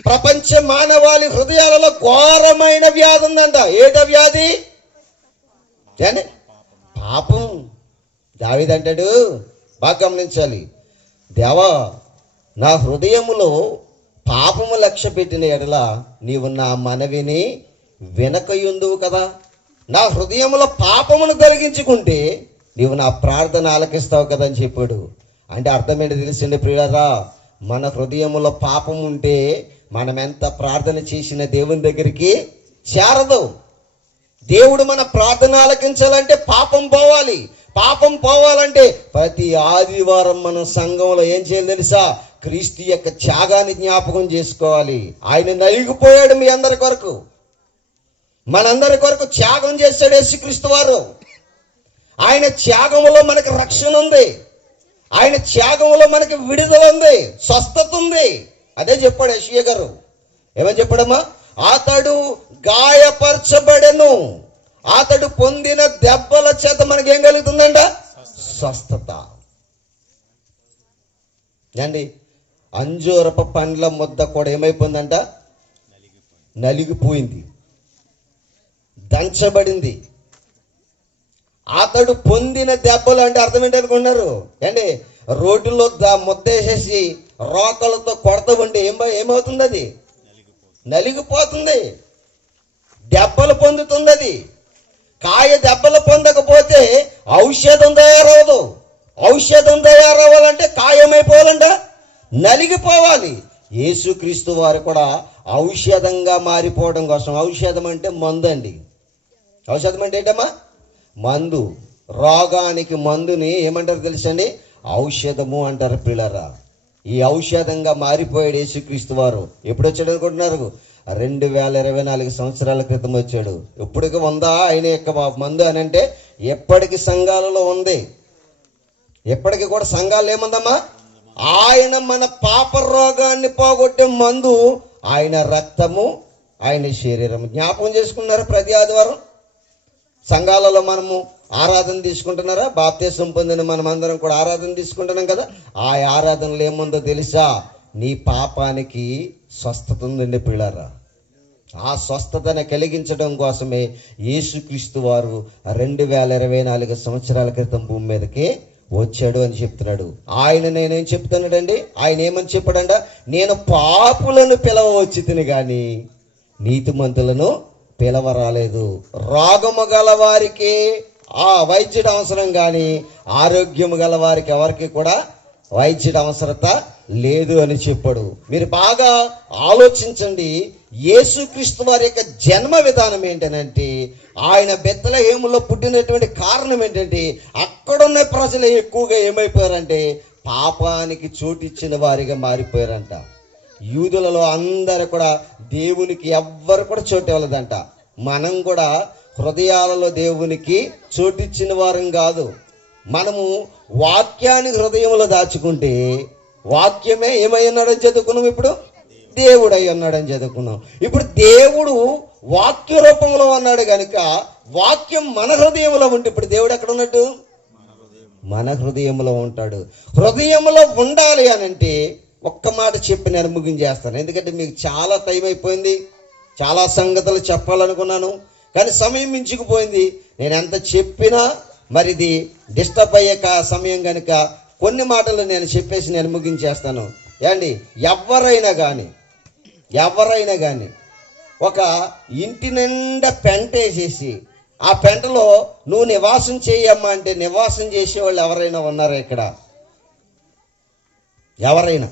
ప్రపంచ మానవాళి హృదయాలలో ఘోరమైన వ్యాధి ఉందంట. ఏట వ్యాధి? పాపం. దావీదంటాడు, బాగా గమనించాలి, దేవా నా హృదయములో పాపము లక్ష్య పెట్టిన ఎడల నీవు నా మనవిని వెనకయుందువు కదా. నా హృదయంలో పాపమును కలిగించుకుంటే నీవు నా ప్రార్థన ఆలకిస్తావు కదా అని చెప్పాడు. అంటే అర్థం ఏంటి తెలిసిండే ప్రియులారా? మన హృదయంలో పాపం ఉంటే మనం ఎంత ప్రార్థన చేసిన దేవుని దగ్గరికి చేరదు. దేవుడు మన ప్రార్థన ఆలకించాలంటే పాపం పోవాలి. పాపం పోవాలంటే ప్రతి ఆదివారం మన సంఘంలో ఏం చేయాలి తెలుసా? క్రీస్తు యొక్క త్యాగాన్ని జ్ఞాపకం చేసుకోవాలి. ఆయన నలిగిపోయాడు మీ అందరి కొరకు, మనందరి కొరకు త్యాగం చేశాడు యేసుక్రీస్తు వారు. ఆయన త్యాగంలో మనకి రక్షణ ఉంది, ఆయన త్యాగంలో మనకి విడుదల ఉంది, స్వస్థత ఉంది. అదే చెప్పాడు యెషయా గారు. ఏమని చెప్పాడమ్మా? అతడు గాయపరచబడెను, అతడు పొందిన దెబ్బల చేత మనకి ఏం కలుగుతుందంట? స్వస్థత. అండి అంజూరపు పండ్ల ముద్ద కూడా ఏమైపోయిందంట? నలిగిపోయింది, దంచబడింది. అతడు పొందిన దెబ్బలు అంటే అర్థం ఏంటి అనుకున్నారు? అండి రోడ్డులో ముద్ద వేసేసి రోకలతో కొడతా ఉంటే ఏమవుతుంది? అది నలిగిపోతుంది, దెబ్బలు పొందుతుంది. అది కాయ దెబ్బలు పొందకపోతే ఔషధం తయారవదు. ఔషధం తయారవ్వాలంటే కాయమైపోవాలంట, నలిగిపోవాలి. యేసుక్రీస్తు వారు కూడా ఔషధంగా మారిపోవడం కోసం, ఔషధం అంటే మందు అండి. ఔషధం అంటే ఏంటమ్మా? మందు. రోగానికి మందుని ఏమంటారు తెలుసండి? ఔషధము అంటారు పిల్లరా. ఈ ఔషధంగా మారిపోయాడు యేసుక్రీస్తు వారు. ఎప్పుడు వచ్చాడు అనుకుంటున్నారు? 2024 సంవత్సరాల క్రితం వచ్చాడు. ఎప్పటికి ఉందా ఆయన యొక్క మందు అని అంటే ఎప్పటికి సంఘాలలో ఉంది. ఎప్పటికి కూడా సంఘాలు ఏముందమ్మా? ఆయన మన పాప రోగాన్ని పోగొట్టే మందు ఆయన రక్తము, ఆయన శరీరము. జ్ఞాపకం చేసుకున్నారా? ప్రతి ఆదివారం సంఘాలలో మనము ఆరాధన తీసుకుంటున్నారా? బాప్తిసం పొందిన మనం అందరం కూడా ఆరాధన తీసుకుంటున్నాం కదా. ఆ ఆరాధనలు ఏముందో తెలుసా? నీ పాపానికి స్వస్థత ఉందండి పిల్లరా. ఆ స్వస్థతను కలిగించడం కోసమే యేసుక్రీస్తు వారు 2024 సంవత్సరాల క్రితం భూమి మీదకి వచ్చాడు అని చెప్తున్నాడు. ఆయన నేనేం చెప్తున్నాడండి? ఆయన ఏమని చెప్పాడంట? నేను పాపులను పిలవచ్చి తిని కానీ నీతిమంతులను పిలవరాలేదు. రోగము గల వారికి ఆ వైద్యుడు అవసరం కానీ ఆరోగ్యము గల వారికి ఎవరికి కూడా వైద్యుడు అవసరత లేదు అని చెప్పాడు. మీరు బాగా ఆలోచించండి. యేసుక్రీస్తు వారి యొక్క జన్మ విధానం ఏంటనంటే, ఆయన బెత్లెహేములో పుట్టినటువంటి కారణం ఏంటంటే, అక్కడున్న ప్రజలు ఎక్కువగా ఏమైపోయారంటే పాపానికి చోటిచ్చిన వారిగా మారిపోయారంట. యూదులలో అందరూ కూడా దేవునికి ఎవ్వరు కూడా చోటు ఇవ్వలేదంట. మనం కూడా హృదయాలలో దేవునికి చోటిచ్చిన వారం కాదు. మనము వాక్యాన్ని హృదయంలో దాచుకుంటే వాక్యమే ఏమై ఉన్నాడని చదువుకున్నాం. ఇప్పుడు దేవుడు అయి ఉన్నాడని చదువుకున్నాం. ఇప్పుడు దేవుడు వాక్య రూపంలో ఉన్నాడు కనుక వాక్యం మన హృదయంలో ఉంటే ఇప్పుడు దేవుడు ఎక్కడ ఉన్నట్టు? మన హృదయంలో ఉంటాడు. హృదయంలో ఉండాలి అని అంటే ఒక్క మాట చెప్పి నేను ముగించేస్తాను. ఎందుకంటే మీకు చాలా టైం అయిపోయింది. చాలా సంగతులు చెప్పాలనుకున్నాను కానీ సమయం మించుకుపోయింది. నేను ఎంత చెప్పినా మరి ఇది డిస్టర్బ్ అయ్యే సమయం కనుక కొన్ని మాటలు నేను చెప్పేసి నేను ముగించేస్తాను. ఏమండి, ఎవరైనా కానీ ఒక ఇంటి నిండా పెంట వేసేసి ఆ పెంటలో నువ్వు నివాసం చేయమ్మా అంటే నివాసం చేసేవాళ్ళు ఎవరైనా ఉన్నారా ఇక్కడ? ఎవరైనా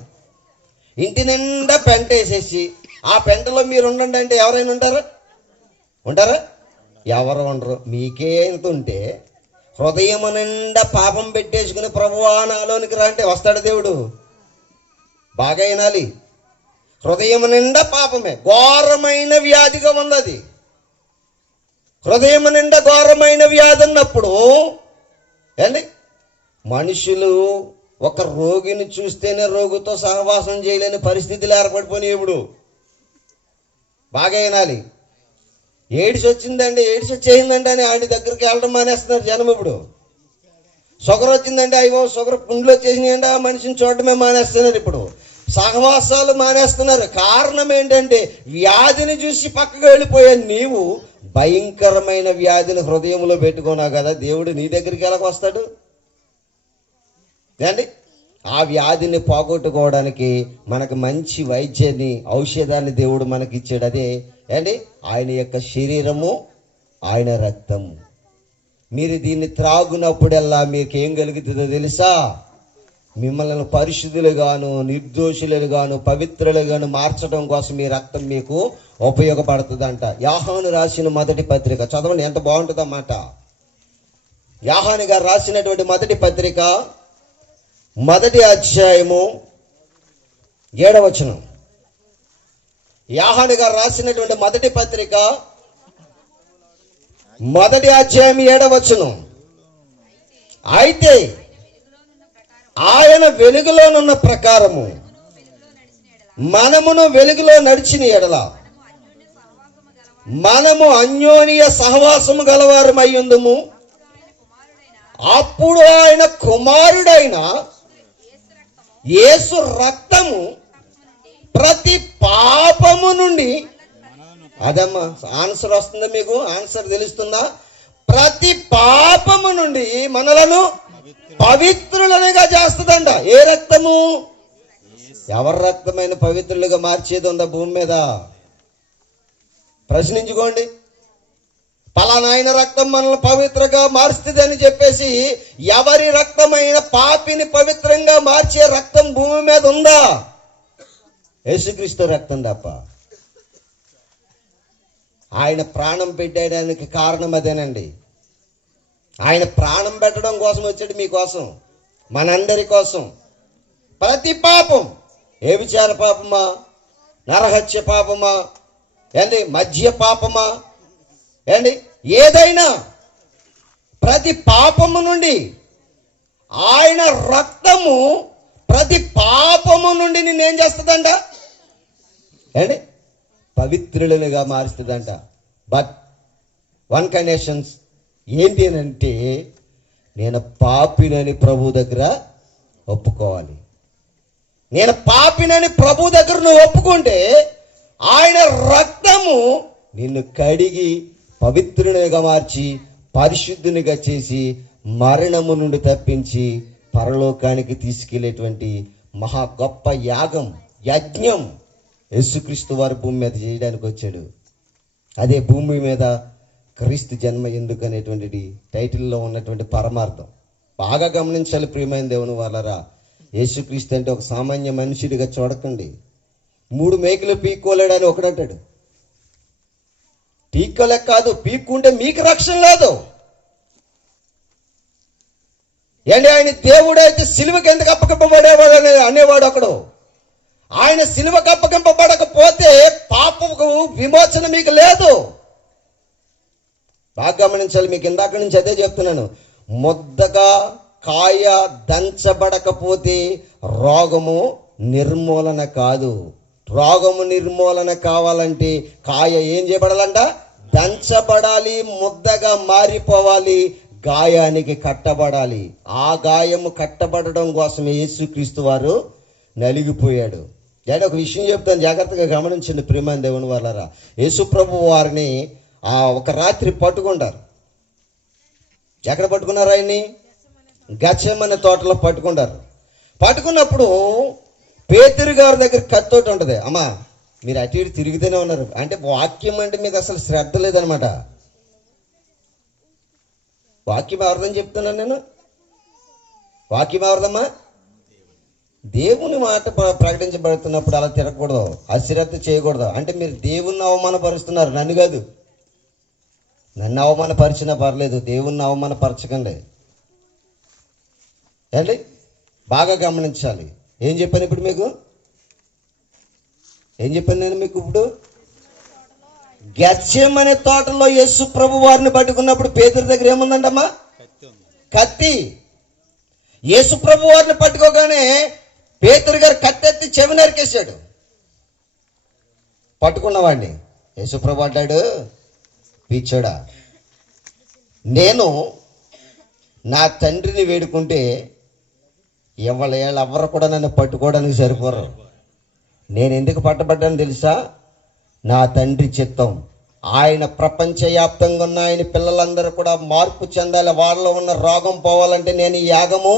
ఇంటి నిండా పెంట వేసేసి ఆ పెంటలో మీరు ఉండండి అంటే ఎవరైనా ఉంటారా? ఎవరు ఉండరు. మీకే ఎంత ఉంటే హృదయం నిండా పాపం పెట్టేసుకుని ప్రభువా నాలోనికి రా అంటే వస్తాడు దేవుడు? బాగా వినాలి. హృదయం నిండా పాపమే, ఘోరమైన వ్యాధిగా ఉన్నది. హృదయం నిండా ఘోరమైన వ్యాధి ఉన్నప్పుడు ఏండి మనుషులు ఒక రోగిని చూస్తేనే రోగితో సహవాసం చేయలేని పరిస్థితులు ఏర్పడిపోయినాయి. ఇప్పుడు బాగా వినాలి. ఎయిడ్స్ వచ్చిందంటే ఎయిడ్స్ వచ్చేసిందంటే అని ఆయన దగ్గరికి వెళ్ళడం మానేస్తున్నారు జనం. ఇప్పుడు షుగర్ వచ్చిందంటే అయ్యో షుగర్ పుండ్లు వచ్చేసినాయంటే ఆ మనిషిని చూడటమే మానేస్తున్నారు. ఇప్పుడు సహవాసాలు మానేస్తున్నారు. కారణం ఏంటంటే వ్యాధిని చూసి పక్కకు వెళ్ళిపోయే నీవు భయంకరమైన వ్యాధిని హృదయంలో పెట్టుకున్నావు కదా, దేవుడు నీ దగ్గరికి ఎలాగ వస్తాడు అండి? ఆ వ్యాధిని పోగొట్టుకోవడానికి మనకు మంచి వైద్యాన్ని, ఔషధాన్ని దేవుడు మనకి ఇచ్చాడు. అదే అండి ఆయన యొక్క శరీరము, ఆయన రక్తము. మీరు దీన్ని త్రాగునప్పుడల్లా మీకు ఏం కలుగుతుందో తెలుసా? మిమ్మల్ని పరిశుద్ధులుగాను, నిర్దోషులుగాను, పవిత్రులుగాను మార్చడం కోసం ఈ రక్తం మీకు ఉపయోగపడుతుందంట. యోహాను రాసిన మొదటి పత్రిక చదవండి, ఎంత బాగుంటుందన్నమాట. యోహాను గారు రాసినటువంటి మొదటి పత్రిక, మొదటి అధ్యాయము 7వ వచనం. యోహాను గారు రాసినటువంటి మొదటి పత్రిక, మొదటి అధ్యాయం 7వ వచనం. అయితే ఆయన వెలుగులోనున్న ప్రకారము మనమును వెలుగులో నడిచిన ఎడల మనము అన్యోన్య సహవాసము గలవారమయ్యుందుము. అప్పుడు ఆయన కుమారుడైన యేసు రక్తము ప్రతి పాపము నుండి, అదమ్మా ఆన్సర్ వస్తుందా మీకు? ఆన్సర్ తెలుస్తుందా? ప్రతి పాపము నుండి మనలను పవిత్రులనిగా చేస్తుందంట. ఏ రక్తము? ఎవరి రక్తమైన పవిత్రులుగా మార్చేది ఉందా భూమి మీద? ప్రశ్నించుకోండి. పలానా ఆయన రక్తం మనల్ని పవిత్రంగా మారుస్తుంది అని చెప్పేసి ఎవరి రక్తమైన పాపిని పవిత్రంగా మార్చే రక్తం భూమి మీద ఉందా? యేసుక్రీస్తు రక్తం తప్ప. ఆయన ప్రాణం పెట్టడానికి కారణం అదేనండి. ఆయన ప్రాణం పెట్టడం కోసం వచ్చాడు, మీకోసం, మనందరి కోసం. ప్రతి పాపం, వ్యభిచార పాపమా, నరహత్య పాపమా, ఏంటి మద్య పాపమా, ఏంటి ఏదైనా ప్రతి పాపము నుండి ఆయన రక్తము ప్రతి పాపము నుండి నిన్నేం చేస్తుందంట? ఏంటి పవిత్రులుగా మారుస్తుందంట. బట్ వన్ కండిషన్స్ ఏంటి అంటే, నేను పాపినని ప్రభు దగ్గర ఒప్పుకోవాలి. నేను పాపినని ప్రభు దగ్గర నువ్వు ఒప్పుకుంటే ఆయన రక్తము నిన్ను కడిగి పవిత్రునిగా మార్చి పరిశుద్ధునిగా చేసి మరణము నుండి తప్పించి పరలోకానికి తీసుకెళ్లేటువంటి మహా గొప్ప యాగం, యజ్ఞం యేసుక్రీస్తు వారి భూమి మీద చేయడానికి వచ్చాడు. అదే భూమి మీద క్రీస్తు జన్మ ఎందుకు అనేటువంటిది టైటిల్లో ఉన్నటువంటి పరమార్థం. బాగా గమనించాలి ప్రియమైన దేవుని వాళ్ళరా. యేసుక్రీస్తు అంటే ఒక సామాన్య మనుషుడిగా చూడకండి. 3 మేకులు పీక్కోలేడని ఒకడంటాడు. పీక్కోలేక కాదు, పీక్కుంటే మీకు రక్షణ లేదు. ఏంటి ఆయన దేవుడైతే సిలువకి ఎందుకు అప్పగింపబడేవాడు అనేవాడు ఒకడు. ఆయన సిలువకు అప్పగింపబడకపోతే పాపకు విమోచన మీకు లేదు. బాగా గమనించాలి. మీకు ఇందాక నుంచి అదే చెప్తున్నాను. ముద్దగా కాయ దంచబడకపోతే రోగము నిర్మూలన కాదు. రోగము నిర్మూలన కావాలంటే కాయ ఏం చేయబడాలంట? దంచబడాలి, ముద్దగా మారిపోవాలి, గాయానికి కట్టబడాలి. ఆ గాయము కట్టబడడం కోసం యేసుక్రీస్తు వారు నలిగిపోయాడు. నేను ఒక విషయం చెప్తాను, జాగ్రత్తగా గమనించండి ప్రియమైన దేవుని వాళ్ళరా. యేసు ప్రభు వారిని ఒక రాత్రి పట్టుకుంటారు. ఎక్కడ పట్టుకున్నారు ఆయన్ని? గెత్సేమనే తోటలో పట్టుకుంటారు. పట్టుకున్నప్పుడు పేతురు గారి దగ్గర కత్తోటి ఉంటుంది. అమ్మా మీరు అటు ఇటు తిరుగుతూనే ఉన్నారు అంటే వాక్యం అంటే మీకు అసలు శ్రద్ధ లేదనమాట. వాక్యం ఎవరిదని చెప్తున్నాను నేను? వాక్యం ఎవరిదమ్మా? దేవుని మాట ప్రకటించబడుతున్నప్పుడు అలా తిరగకూడదు, అశ్రద్ధ చేయకూడదు. అంటే మీరు దేవుణ్ణి అవమానపరుస్తున్నారు, నన్ను కాదు. నన్ను అవమానపరిచినా పర్లేదు, దేవుణ్ణి అవమానపరచకండి. ఏంటి బాగా గమనించాలి. ఏం చెప్పాను ఇప్పుడు మీకు? ఏం చెప్పాను నేను మీకు ఇప్పుడు? గెత్సేమనే తోటలో యేసు ప్రభు వారిని పట్టుకున్నప్పుడు పేతురు దగ్గర ఏముందంటమ్మా? కత్తి. యేసు ప్రభు వారిని పట్టుకోగానే పేతురు గారు కత్తెత్తి చెవి నరికేశాడు. పట్టుకున్నవాడిని యేసు ప్రభు అంటాడు, పిచ్చోడా, నేను నా తండ్రిని వేడుకుంటే ఎవరు కూడా నన్ను పట్టుకోవడానికి సరిపోరు. నేను ఎందుకు పట్టబడ్డాను తెలుసా? నా తండ్రి చిత్తం. ఆయన ప్రపంచవ్యాప్తంగా ఉన్న ఆయన పిల్లలందరూ కూడా మార్పు చెందాలి. వాళ్ళలో ఉన్న రోగం పోవాలంటే నేను ఈ యాగము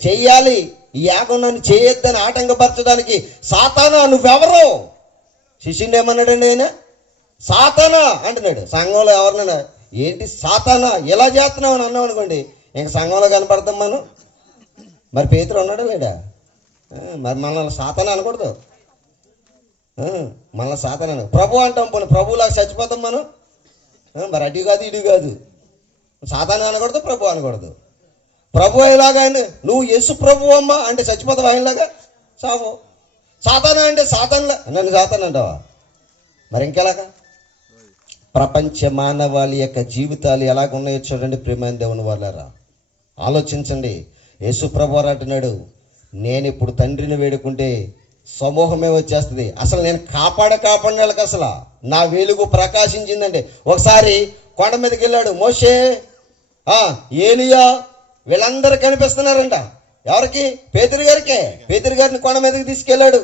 చెయ్యాలి. ఈ యాగం నన్ను చేయొద్దని ఆటంకపరచడానికి సాతానా నువ్వెవరు? శిష్యుని ఏమన్నాడండి ఆయన? సాతానా అంటున్నాడు. సంఘంలో ఎవరినైనా ఏంటి సాతానా ఇలా చేస్తున్నావు అని అన్నాం అనుకోండి, ఇంక సంఘంలో కనపడతాం మనం. మరి పేతురు ఉన్నాడా లేడా? మరి మనల్ని సాతానా అనకూడదు. మళ్ళీ సాతానా ప్రభు అంటాం. పోనీ ప్రభువులాగా చచ్చిపోతాం మనం. మరి అటు కాదు ఇటు కాదు. సాతానా అనకూడదు, ప్రభు అనకూడదు. ప్రభు అయ్యేలాగా ఆయన నువ్వు యేసు ప్రభు అమ్మ అంటే చచ్చిపోతావు, ఆయనలాగా సావు. సాతానా అంటే సాతాన్లా నన్ను సాతాన్ అంటావా? మరి ఇంకెలాగా? ప్రపంచ మానవాళి యొక్క జీవితాలు ఎలాగున్నాయో చూడండి ప్రియమైన దేవుని వాళ్ళారా. ఆలోచించండి. యేసు ప్రభు వారు అంటున్నాడు, నేను ఇప్పుడు తండ్రిని వేడుకుంటే సమూహమే వచ్చేస్తుంది. అసలు నేను కాపాడిన వాళ్ళకి అసలు నా వెలుగు ప్రకాశించిందండి. ఒకసారి కొండ మీదకి వెళ్ళాడు మోషే, ఏలియా, వీళ్ళందరూ కనిపిస్తున్నారంట. ఎవరికి? పేతురు గారికే. పేతురు గారిని కొండ మీదకి తీసుకెళ్ళాడు.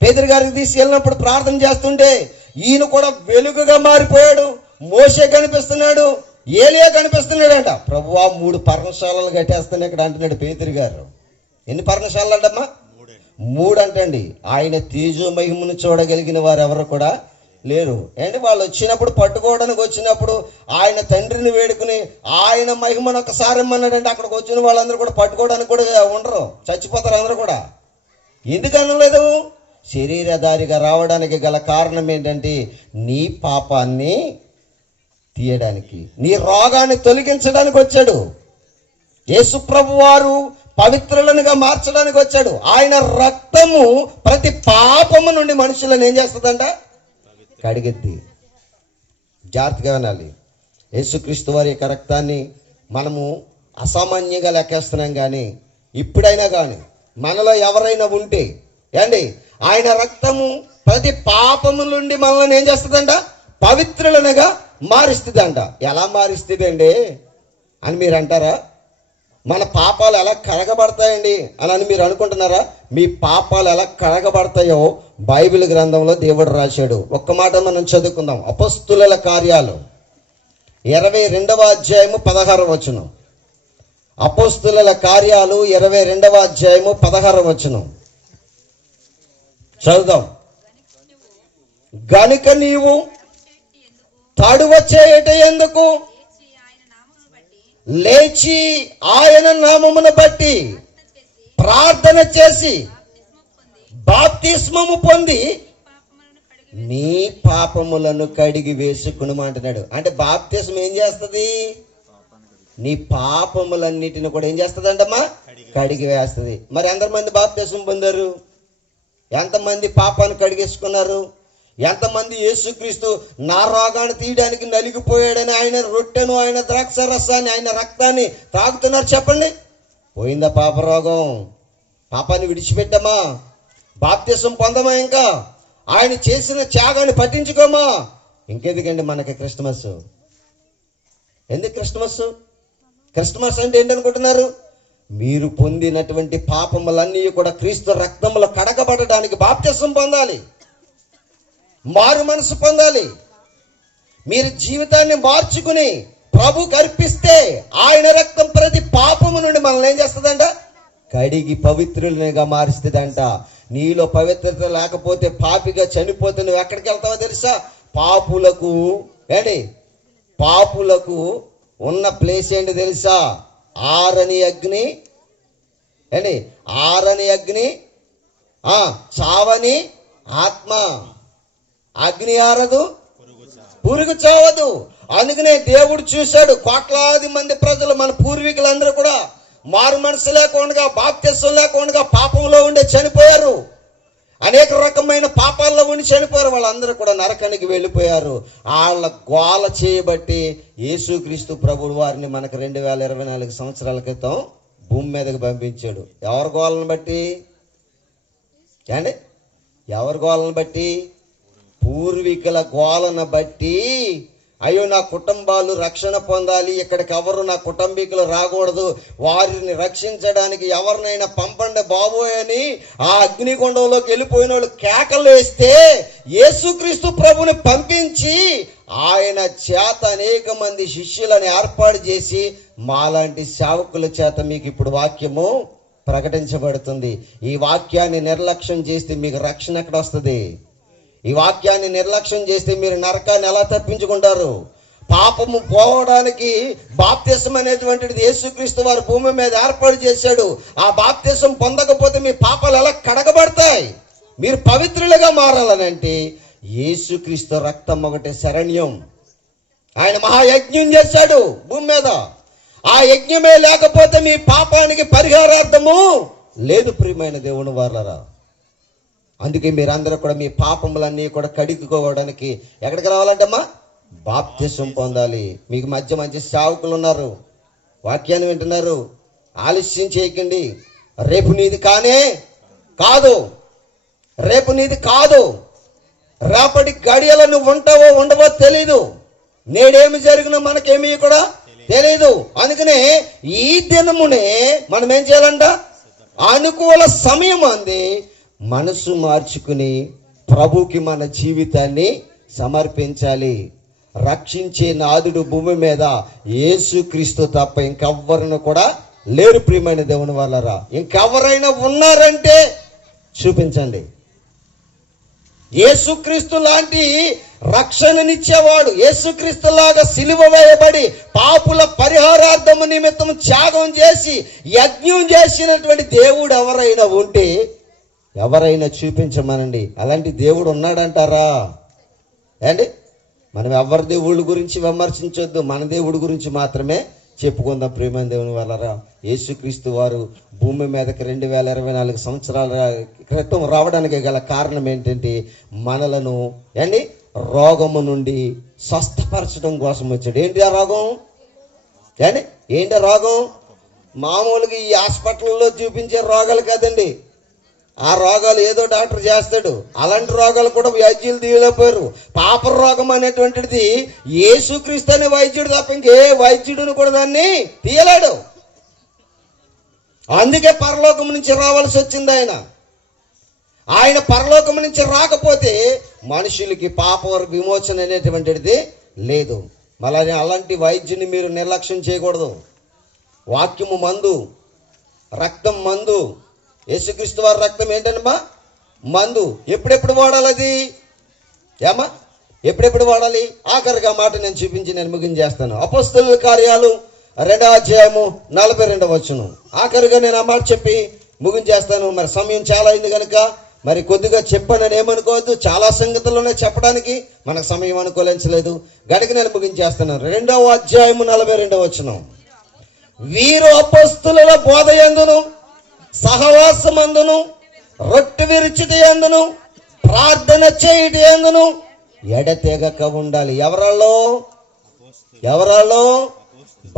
పేతురు గారికి తీసుకెళ్ళినప్పుడు ప్రార్థన చేస్తుంటే ఈయన కూడా వెలుగుగా మారిపోయాడు. మోషే కనిపిస్తున్నాడు, ఏలియా కనిపిస్తున్నాడంట. ప్రభువా 3 పర్ణశాలలు కట్టేస్తాను ఇక్కడ అంటున్నాడు పేతురు గారు. ఎన్ని పర్ణశాలలు అంటమ్మా? 3 అంటండి. ఆయన తేజో మహిమను చూడగలిగిన వారు ఎవరు కూడా లేరు. ఏంటి వాళ్ళు వచ్చినప్పుడు పట్టుకోవడానికి వచ్చినప్పుడు ఆయన తండ్రిని వేడుకుని ఆయన మహిమను ఒకసారి ఇమ్మన్నాడంటే అక్కడికి వచ్చిన వాళ్ళందరూ కూడా పట్టుకోవడానికి కూడా ఉండరు, చచ్చిపోతారు అందరూ కూడా. ఎందుకు అనలేదు? శరీరధారిగా రావడానికి గల కారణం ఏంటంటే నీ పాపాన్ని తీయడానికి, నీ రోగాన్ని తొలగించడానికి వచ్చాడు. యేసు ప్రభు వారు పవిత్రులనుగా మార్చడానికి వచ్చాడు. ఆయన రక్తము ప్రతి పాపము నుండి మనుషులను ఏం చేస్తుందంట? కడిగిద్ది. జాగ్రత్తగా వినాలి. యేసుక్రీస్తు వారి యొక్క రక్తాన్ని మనము అసామాన్యంగా లెక్కేస్తున్నాం. కానీ ఇప్పుడైనా కానీ మనలో ఎవరైనా ఉంటే ఏండి ఆయన రక్తము ప్రతి పాపము నుండి మనల్ని ఏం చేస్తుందంట? పవిత్రులనుగా మారుస్తుందంట. ఎలా మారుస్తుందండి అని మీరు అంటారా? మన పాపాలు ఎలా కడగబడతాయండి అని మీరు అనుకుంటున్నారా? మీ పాపాలు ఎలా కడగబడతాయో బైబిల్ గ్రంథంలో దేవుడు రాశాడు. ఒక్క మాట మనం చదువుకుందాం. అపొస్తలుల కార్యాలు 22వ అధ్యాయము 16వ వచనం. అపొస్తలుల కార్యాలు 22వ అధ్యాయము 16వ వచనం చదువుదాం. గనుక నీవు తడువ చేయట ఎందుకు? లేచి ఆయన నామమును బట్టి ప్రార్థన చేసి బాప్తిస్మము పొంది నీ పాపములను కడిగి వేసుకుని అంటున్నాడు. అంటే బాప్తిస్మం ఏం చేస్తుంది? నీ పాపములన్నిటిని కూడా ఏం చేస్తుంది అంటమ్మా? కడిగి వేస్తుంది. మరి ఎంతమంది బాప్తిస్మం పొందారు? ఎంతమంది పాపాన్ని కడిగేసుకున్నారు? ఎంతమంది యేసుక్రీస్తు నా రోగాన్ని తీయడానికి నలిగిపోయాడని ఆయన రొట్టెను, ఆయన ద్రాక్ష రసాన్ని, ఆయన రక్తాన్ని తాగుతున్నారు? చెప్పండి. పోయిందా పాప రోగం? పాపాన్ని విడిచిపెట్టమా? బాప్తిసం పొందమా? ఇంకా ఆయన చేసిన త్యాగాన్ని పట్టించుకోమా? ఇంకెందుకండి మనకి క్రిస్మస్? ఎందుకు క్రిస్మస్? క్రిస్మస్ అంటే ఏంటనుకుంటున్నారు? మీరు పొందినటువంటి పాపములన్నీ కూడా క్రీస్తు రక్తములో కడగబడడానికి బాప్తిసం పొందాలి, మారు మనసు పొందాలి. మీరు జీవితాన్ని మార్చుకుని ప్రభుకి అర్పిస్తే ఆయన రక్తం ప్రతి పాపము నుండి మనల్ని ఏం చేస్తుందంట? కడిగి పవిత్రులుగా మారుస్తుందంట. నీలో పవిత్రత లేకపోతే, పాపిగా చనిపోతే నువ్వు ఎక్కడికి వెళ్తావో తెలుసా? పాపులకు పాపులకు ఉన్న ప్లేస్ ఏంటి తెలుసా? ఆరని అగ్ని, ఆరని అగ్ని, చావని ఆత్మ. అగ్ని ఆరదు, పురుగు చావదు. అందుకనే దేవుడు చూశాడు, కోట్లాది మంది ప్రజలు, మన పూర్వీకులందరూ కూడా మారు మనసు లేకుండా, బాప్తిసం లేకుండా పాపంలో ఉండే చనిపోయారు. అనేక రకమైన పాపాల్లో ఉండి చనిపోయారు. వాళ్ళందరూ కూడా నరకానికి వెళ్ళిపోయారు. వాళ్ళ గోల చేయబట్టి యేసుక్రీస్తు ప్రభువు వారిని మనకు 2024 సంవత్సరాల క్రితం భూమి మీదకి పంపించాడు. ఎవరి గోలను బట్టి? ఎవరి గోలను బట్టి? పూర్వీకుల గోలను బట్టి అయ్యో నా కుటుంబాలు రక్షణ పొందాలి, ఇక్కడికి ఎవరు నా కుటుంబీకులు రాకూడదు, వారిని రక్షించడానికి ఎవరినైనా పంపండి బాబోయ్ అని ఆ అగ్నిగుండంలోకి వెళ్ళిపోయిన వాళ్ళు కేకలు వేస్తే యేసుక్రీస్తు ప్రభుని పంపించి ఆయన చేత అనేక మంది శిష్యులను ఏర్పాటు చేసి మాలాంటి సేవకుల చేత మీకు ఇప్పుడు వాక్యము ప్రకటించబడుతుంది. ఈ వాక్యాన్ని నిర్లక్ష్యం చేస్తే మీకు రక్షణ ఎక్కడ వస్తుంది? ఈ వాక్యాన్ని నిర్లక్ష్యం చేస్తే మీరు నరకాన్ని ఎలా తప్పించుకుంటారు? పాపము పోవడానికి బాప్తిసం అనేటువంటిది యేసుక్రీస్తు వారు భూమి మీద ఏర్పాటు చేశాడు. ఆ బాప్తిసం పొందకపోతే మీ పాపాలు ఎలా కడగబడతాయి? మీరు పవిత్రులుగా మారాలనంటే యేసుక్రీస్తు రక్తం ఒకటే శరణ్యం. ఆయన మహాయజ్ఞం చేశాడు భూమి మీద. ఆ యజ్ఞమే లేకపోతే మీ పాపానికి పరిహారార్థము లేదు ప్రియమైన దేవుని వారలారా. అందుకే మీరందరూ కూడా మీ పాపములన్నీ కూడా కడుక్కోవడానికి ఎక్కడికి రావాలంటమ్మా? బాప్తిసం పొందాలి. మీకు మధ్య మంచి సేవకులు ఉన్నారు, వాక్యాన్ని వింటున్నారు. ఆలస్యం చేయకండి. రేపు నీది కానే కాదు, రేపు నీది కాదు. రేపటి గడియలో నువ్వు ఉంటావో ఉండవో తెలీదు. నేడేమి జరిగినా మనకేమీ కూడా తెలీదు. అందుకనే ఈ దినమునే మనం ఏం చేయాలంట? అనుకూల సమయం అంది మనసు మార్చుకుని ప్రభుకి మన జీవితాన్ని సమర్పించాలి. రక్షించే నాదుడు భూమి మీద యేసుక్రీస్తు తప్ప ఇంకెవ్వరిని కూడా లేరు ప్రియమైన దేవుని వాళ్ళరా. ఇంకెవరైనా ఉన్నారంటే చూపించండి. యేసుక్రీస్తు లాంటి రక్షణనిచ్చేవాడు, యేసుక్రీస్తు లాగా సిలువ వేయబడి పాపుల పరిహారార్థము నిమిత్తం త్యాగం చేసి యజ్ఞం చేసినటువంటి దేవుడు ఎవరైనా ఉంటే ఎవరైనా చూపించమనండి. అలాంటి దేవుడు ఉన్నాడంటారా? ఏండి, మనం ఎవరి దేవుళ్ళ గురించి విమర్శించొద్దు, మన దేవుడి గురించి మాత్రమే చెప్పుకుందాం ప్రియమైన దేవుని వాళ్ళరా. యేసుక్రీస్తు వారు భూమి మీదకి 2024 సంవత్సరాల క్రితం రావడానికి గల కారణం ఏంటంటే మనలను రోగము నుండి స్వస్థపరచడం కోసం వచ్చాడు. ఏంటి ఆ రోగం? ఏంటి రోగం? మామూలుగా ఈ హాస్పిటల్లో చూపించే రోగాలు కాదండి. ఆ రోగాలు ఏదో డాక్టర్ చేస్తాడు. అలాంటి రోగాలు కూడా వైద్యులు తీయలేకపోయారు. పాప రోగం అనేటువంటిది యేసుక్రీస్తు అనే వైద్యుడు తప్ప ఇంకే వైద్యుడిని కూడా దాన్ని తీయలేడు. అందుకే పరలోకం నుంచి రావాల్సి వచ్చింది ఆయన. ఆయన పరలోకం నుంచి రాకపోతే మనుషులకి పాప విమోచన అనేటువంటిది లేదు. మళ్ళీ అలాంటి వైద్యుని మీరు నిర్లక్ష్యం చేయకూడదు. వాక్యము మందు, రక్తం మందు. యేసుక్రీస్తు వారి రక్తం ఏంటమ్మా? మందు. ఎప్పుడెప్పుడు వాడాలి అది? ఏమా ఎప్పుడెప్పుడు వాడాలి? ఆఖరిగా మాట నేను చూపించి నేను ముగించేస్తాను. అపోస్తలుల కార్యాలు 2వ అధ్యాయము 42వ వచనం. ఆఖరిగా నేను ఆ మాట చెప్పి ముగించేస్తాను. మరి సమయం చాలా అయింది కనుక మరి కొద్దిగా చెప్పానని ఏమనుకోవద్దు. చాలా సంగతుల్లోనే చెప్పడానికి మనకు సమయం అనుకూలించలేదు గడికి నేను ముగించేస్తున్నాను. 2వ అధ్యాయము 42వ వచనం. వీరు అపోస్తలుల బోధ యందును సహవాసమందును రొట్టె విరుచుట యందును ప్రార్థన చేయుట యందును ఎడతెగక ఉండాలి. ఎవరాలో?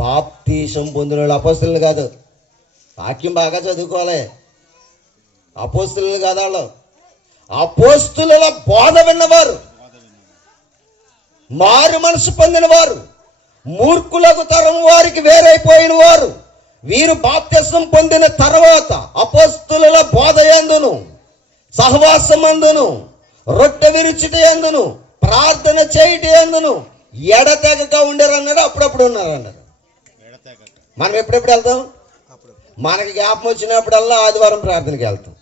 బాప్తీసం పొందిన వాళ్ళు. అపోస్తలులు కాదు. వాక్యం బాగా చదువుకోవాలి. అపోస్తలులు కాదు వాళ్ళు. అపోస్తలుల బోధ విన్నవారు, మారు మనసు పొందిన వారు, మూర్ఖులకు తరం వారికి వేరైపోయిన వారు. వీరు బాప్తిసం పొందిన తర్వాత అపోస్తలుల బోధ యందును సహవాసమందును రొట్టె విరుచుట యందును ప్రార్థన చేయుట యందును ఎడతెగక ఉండరన్నాడు. అప్పుడప్పుడు ఉన్నారన్నారు. మనం ఎప్పుడెప్పుడు వెళ్తాం? మనకి జ్ఞాపకం వచ్చినప్పుడల్లా ఆదివారం ప్రార్థనకి వెళ్తాం.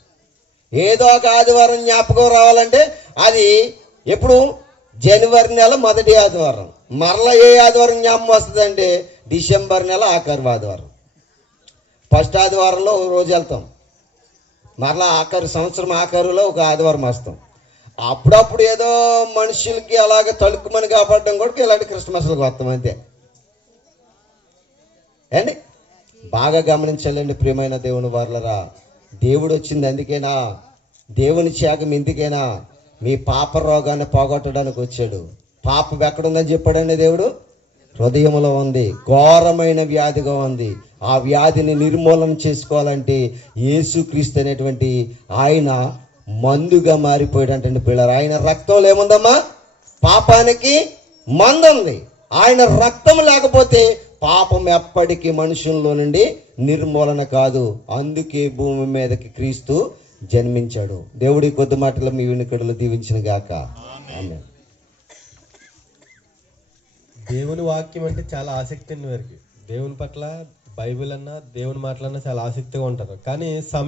ఏదో ఒక ఆదివారం జ్ఞాపకం రావాలంటే అది ఎప్పుడు? జనవరి నెల మొదటి ఆదివారం. మరలా ఏ ఆదివారం జ్ఞాపకం వస్తుందంటే డిసెంబర్ నెల ఆఖరి ఆదివారం. ఫస్ట్ ఆదివారంలో ఒక రోజు వెళ్తాం, మరలా సంవత్సరం ఆఖరులో ఒక ఆదివారం వస్తాం. అప్పుడప్పుడు ఏదో మనుషులకి అలాగే తలుక్కుమని కాపాడడం కూడా ఇలాంటి క్రిస్మస్లకు వస్తాం అంతే. బాగా గమనించాలండి ప్రియమైన దేవుని వారలరా. దేవుడు వచ్చింది అందుకేనా? దేవుని త్యాగం ఎందుకేనా? మీ పాప రోగాన్ని పోగొట్టడానికి వచ్చాడు. పాపం ఎక్కడుందని చెప్పాడండి దేవుడు? హృదయంలో ఉంది. ఘోరమైన వ్యాధిగా ఉంది. ఆ వ్యాధిని నిర్మూలన చేసుకోవాలంటే యేసుక్రీస్తు అనేటువంటి ఆయన మందుగా మారిపోయాడంటే పిల్లలు. ఆయన రక్తంలో ఏముందమ్మా? పాపానికి మంద ఉంది. ఆయన రక్తం లేకపోతే పాపం ఎప్పటికీ మనుషుల్లో నుండి నిర్మూలన కాదు. అందుకే భూమి మీదకి క్రీస్తు జన్మించాడు. దేవుడి కొద్ది మాటలు మీ వినికిడులు దీవించిన గాక. ఆమేన్. దేవుని వాక్యం అంటే చాలా ఆసక్తి ఉంది వారికి. దేవుని పట్ల బైబిల్ అన్నా దేవుని మాటలన్నా చాలా ఆసక్తిగా ఉంటారు. కానీ సమయం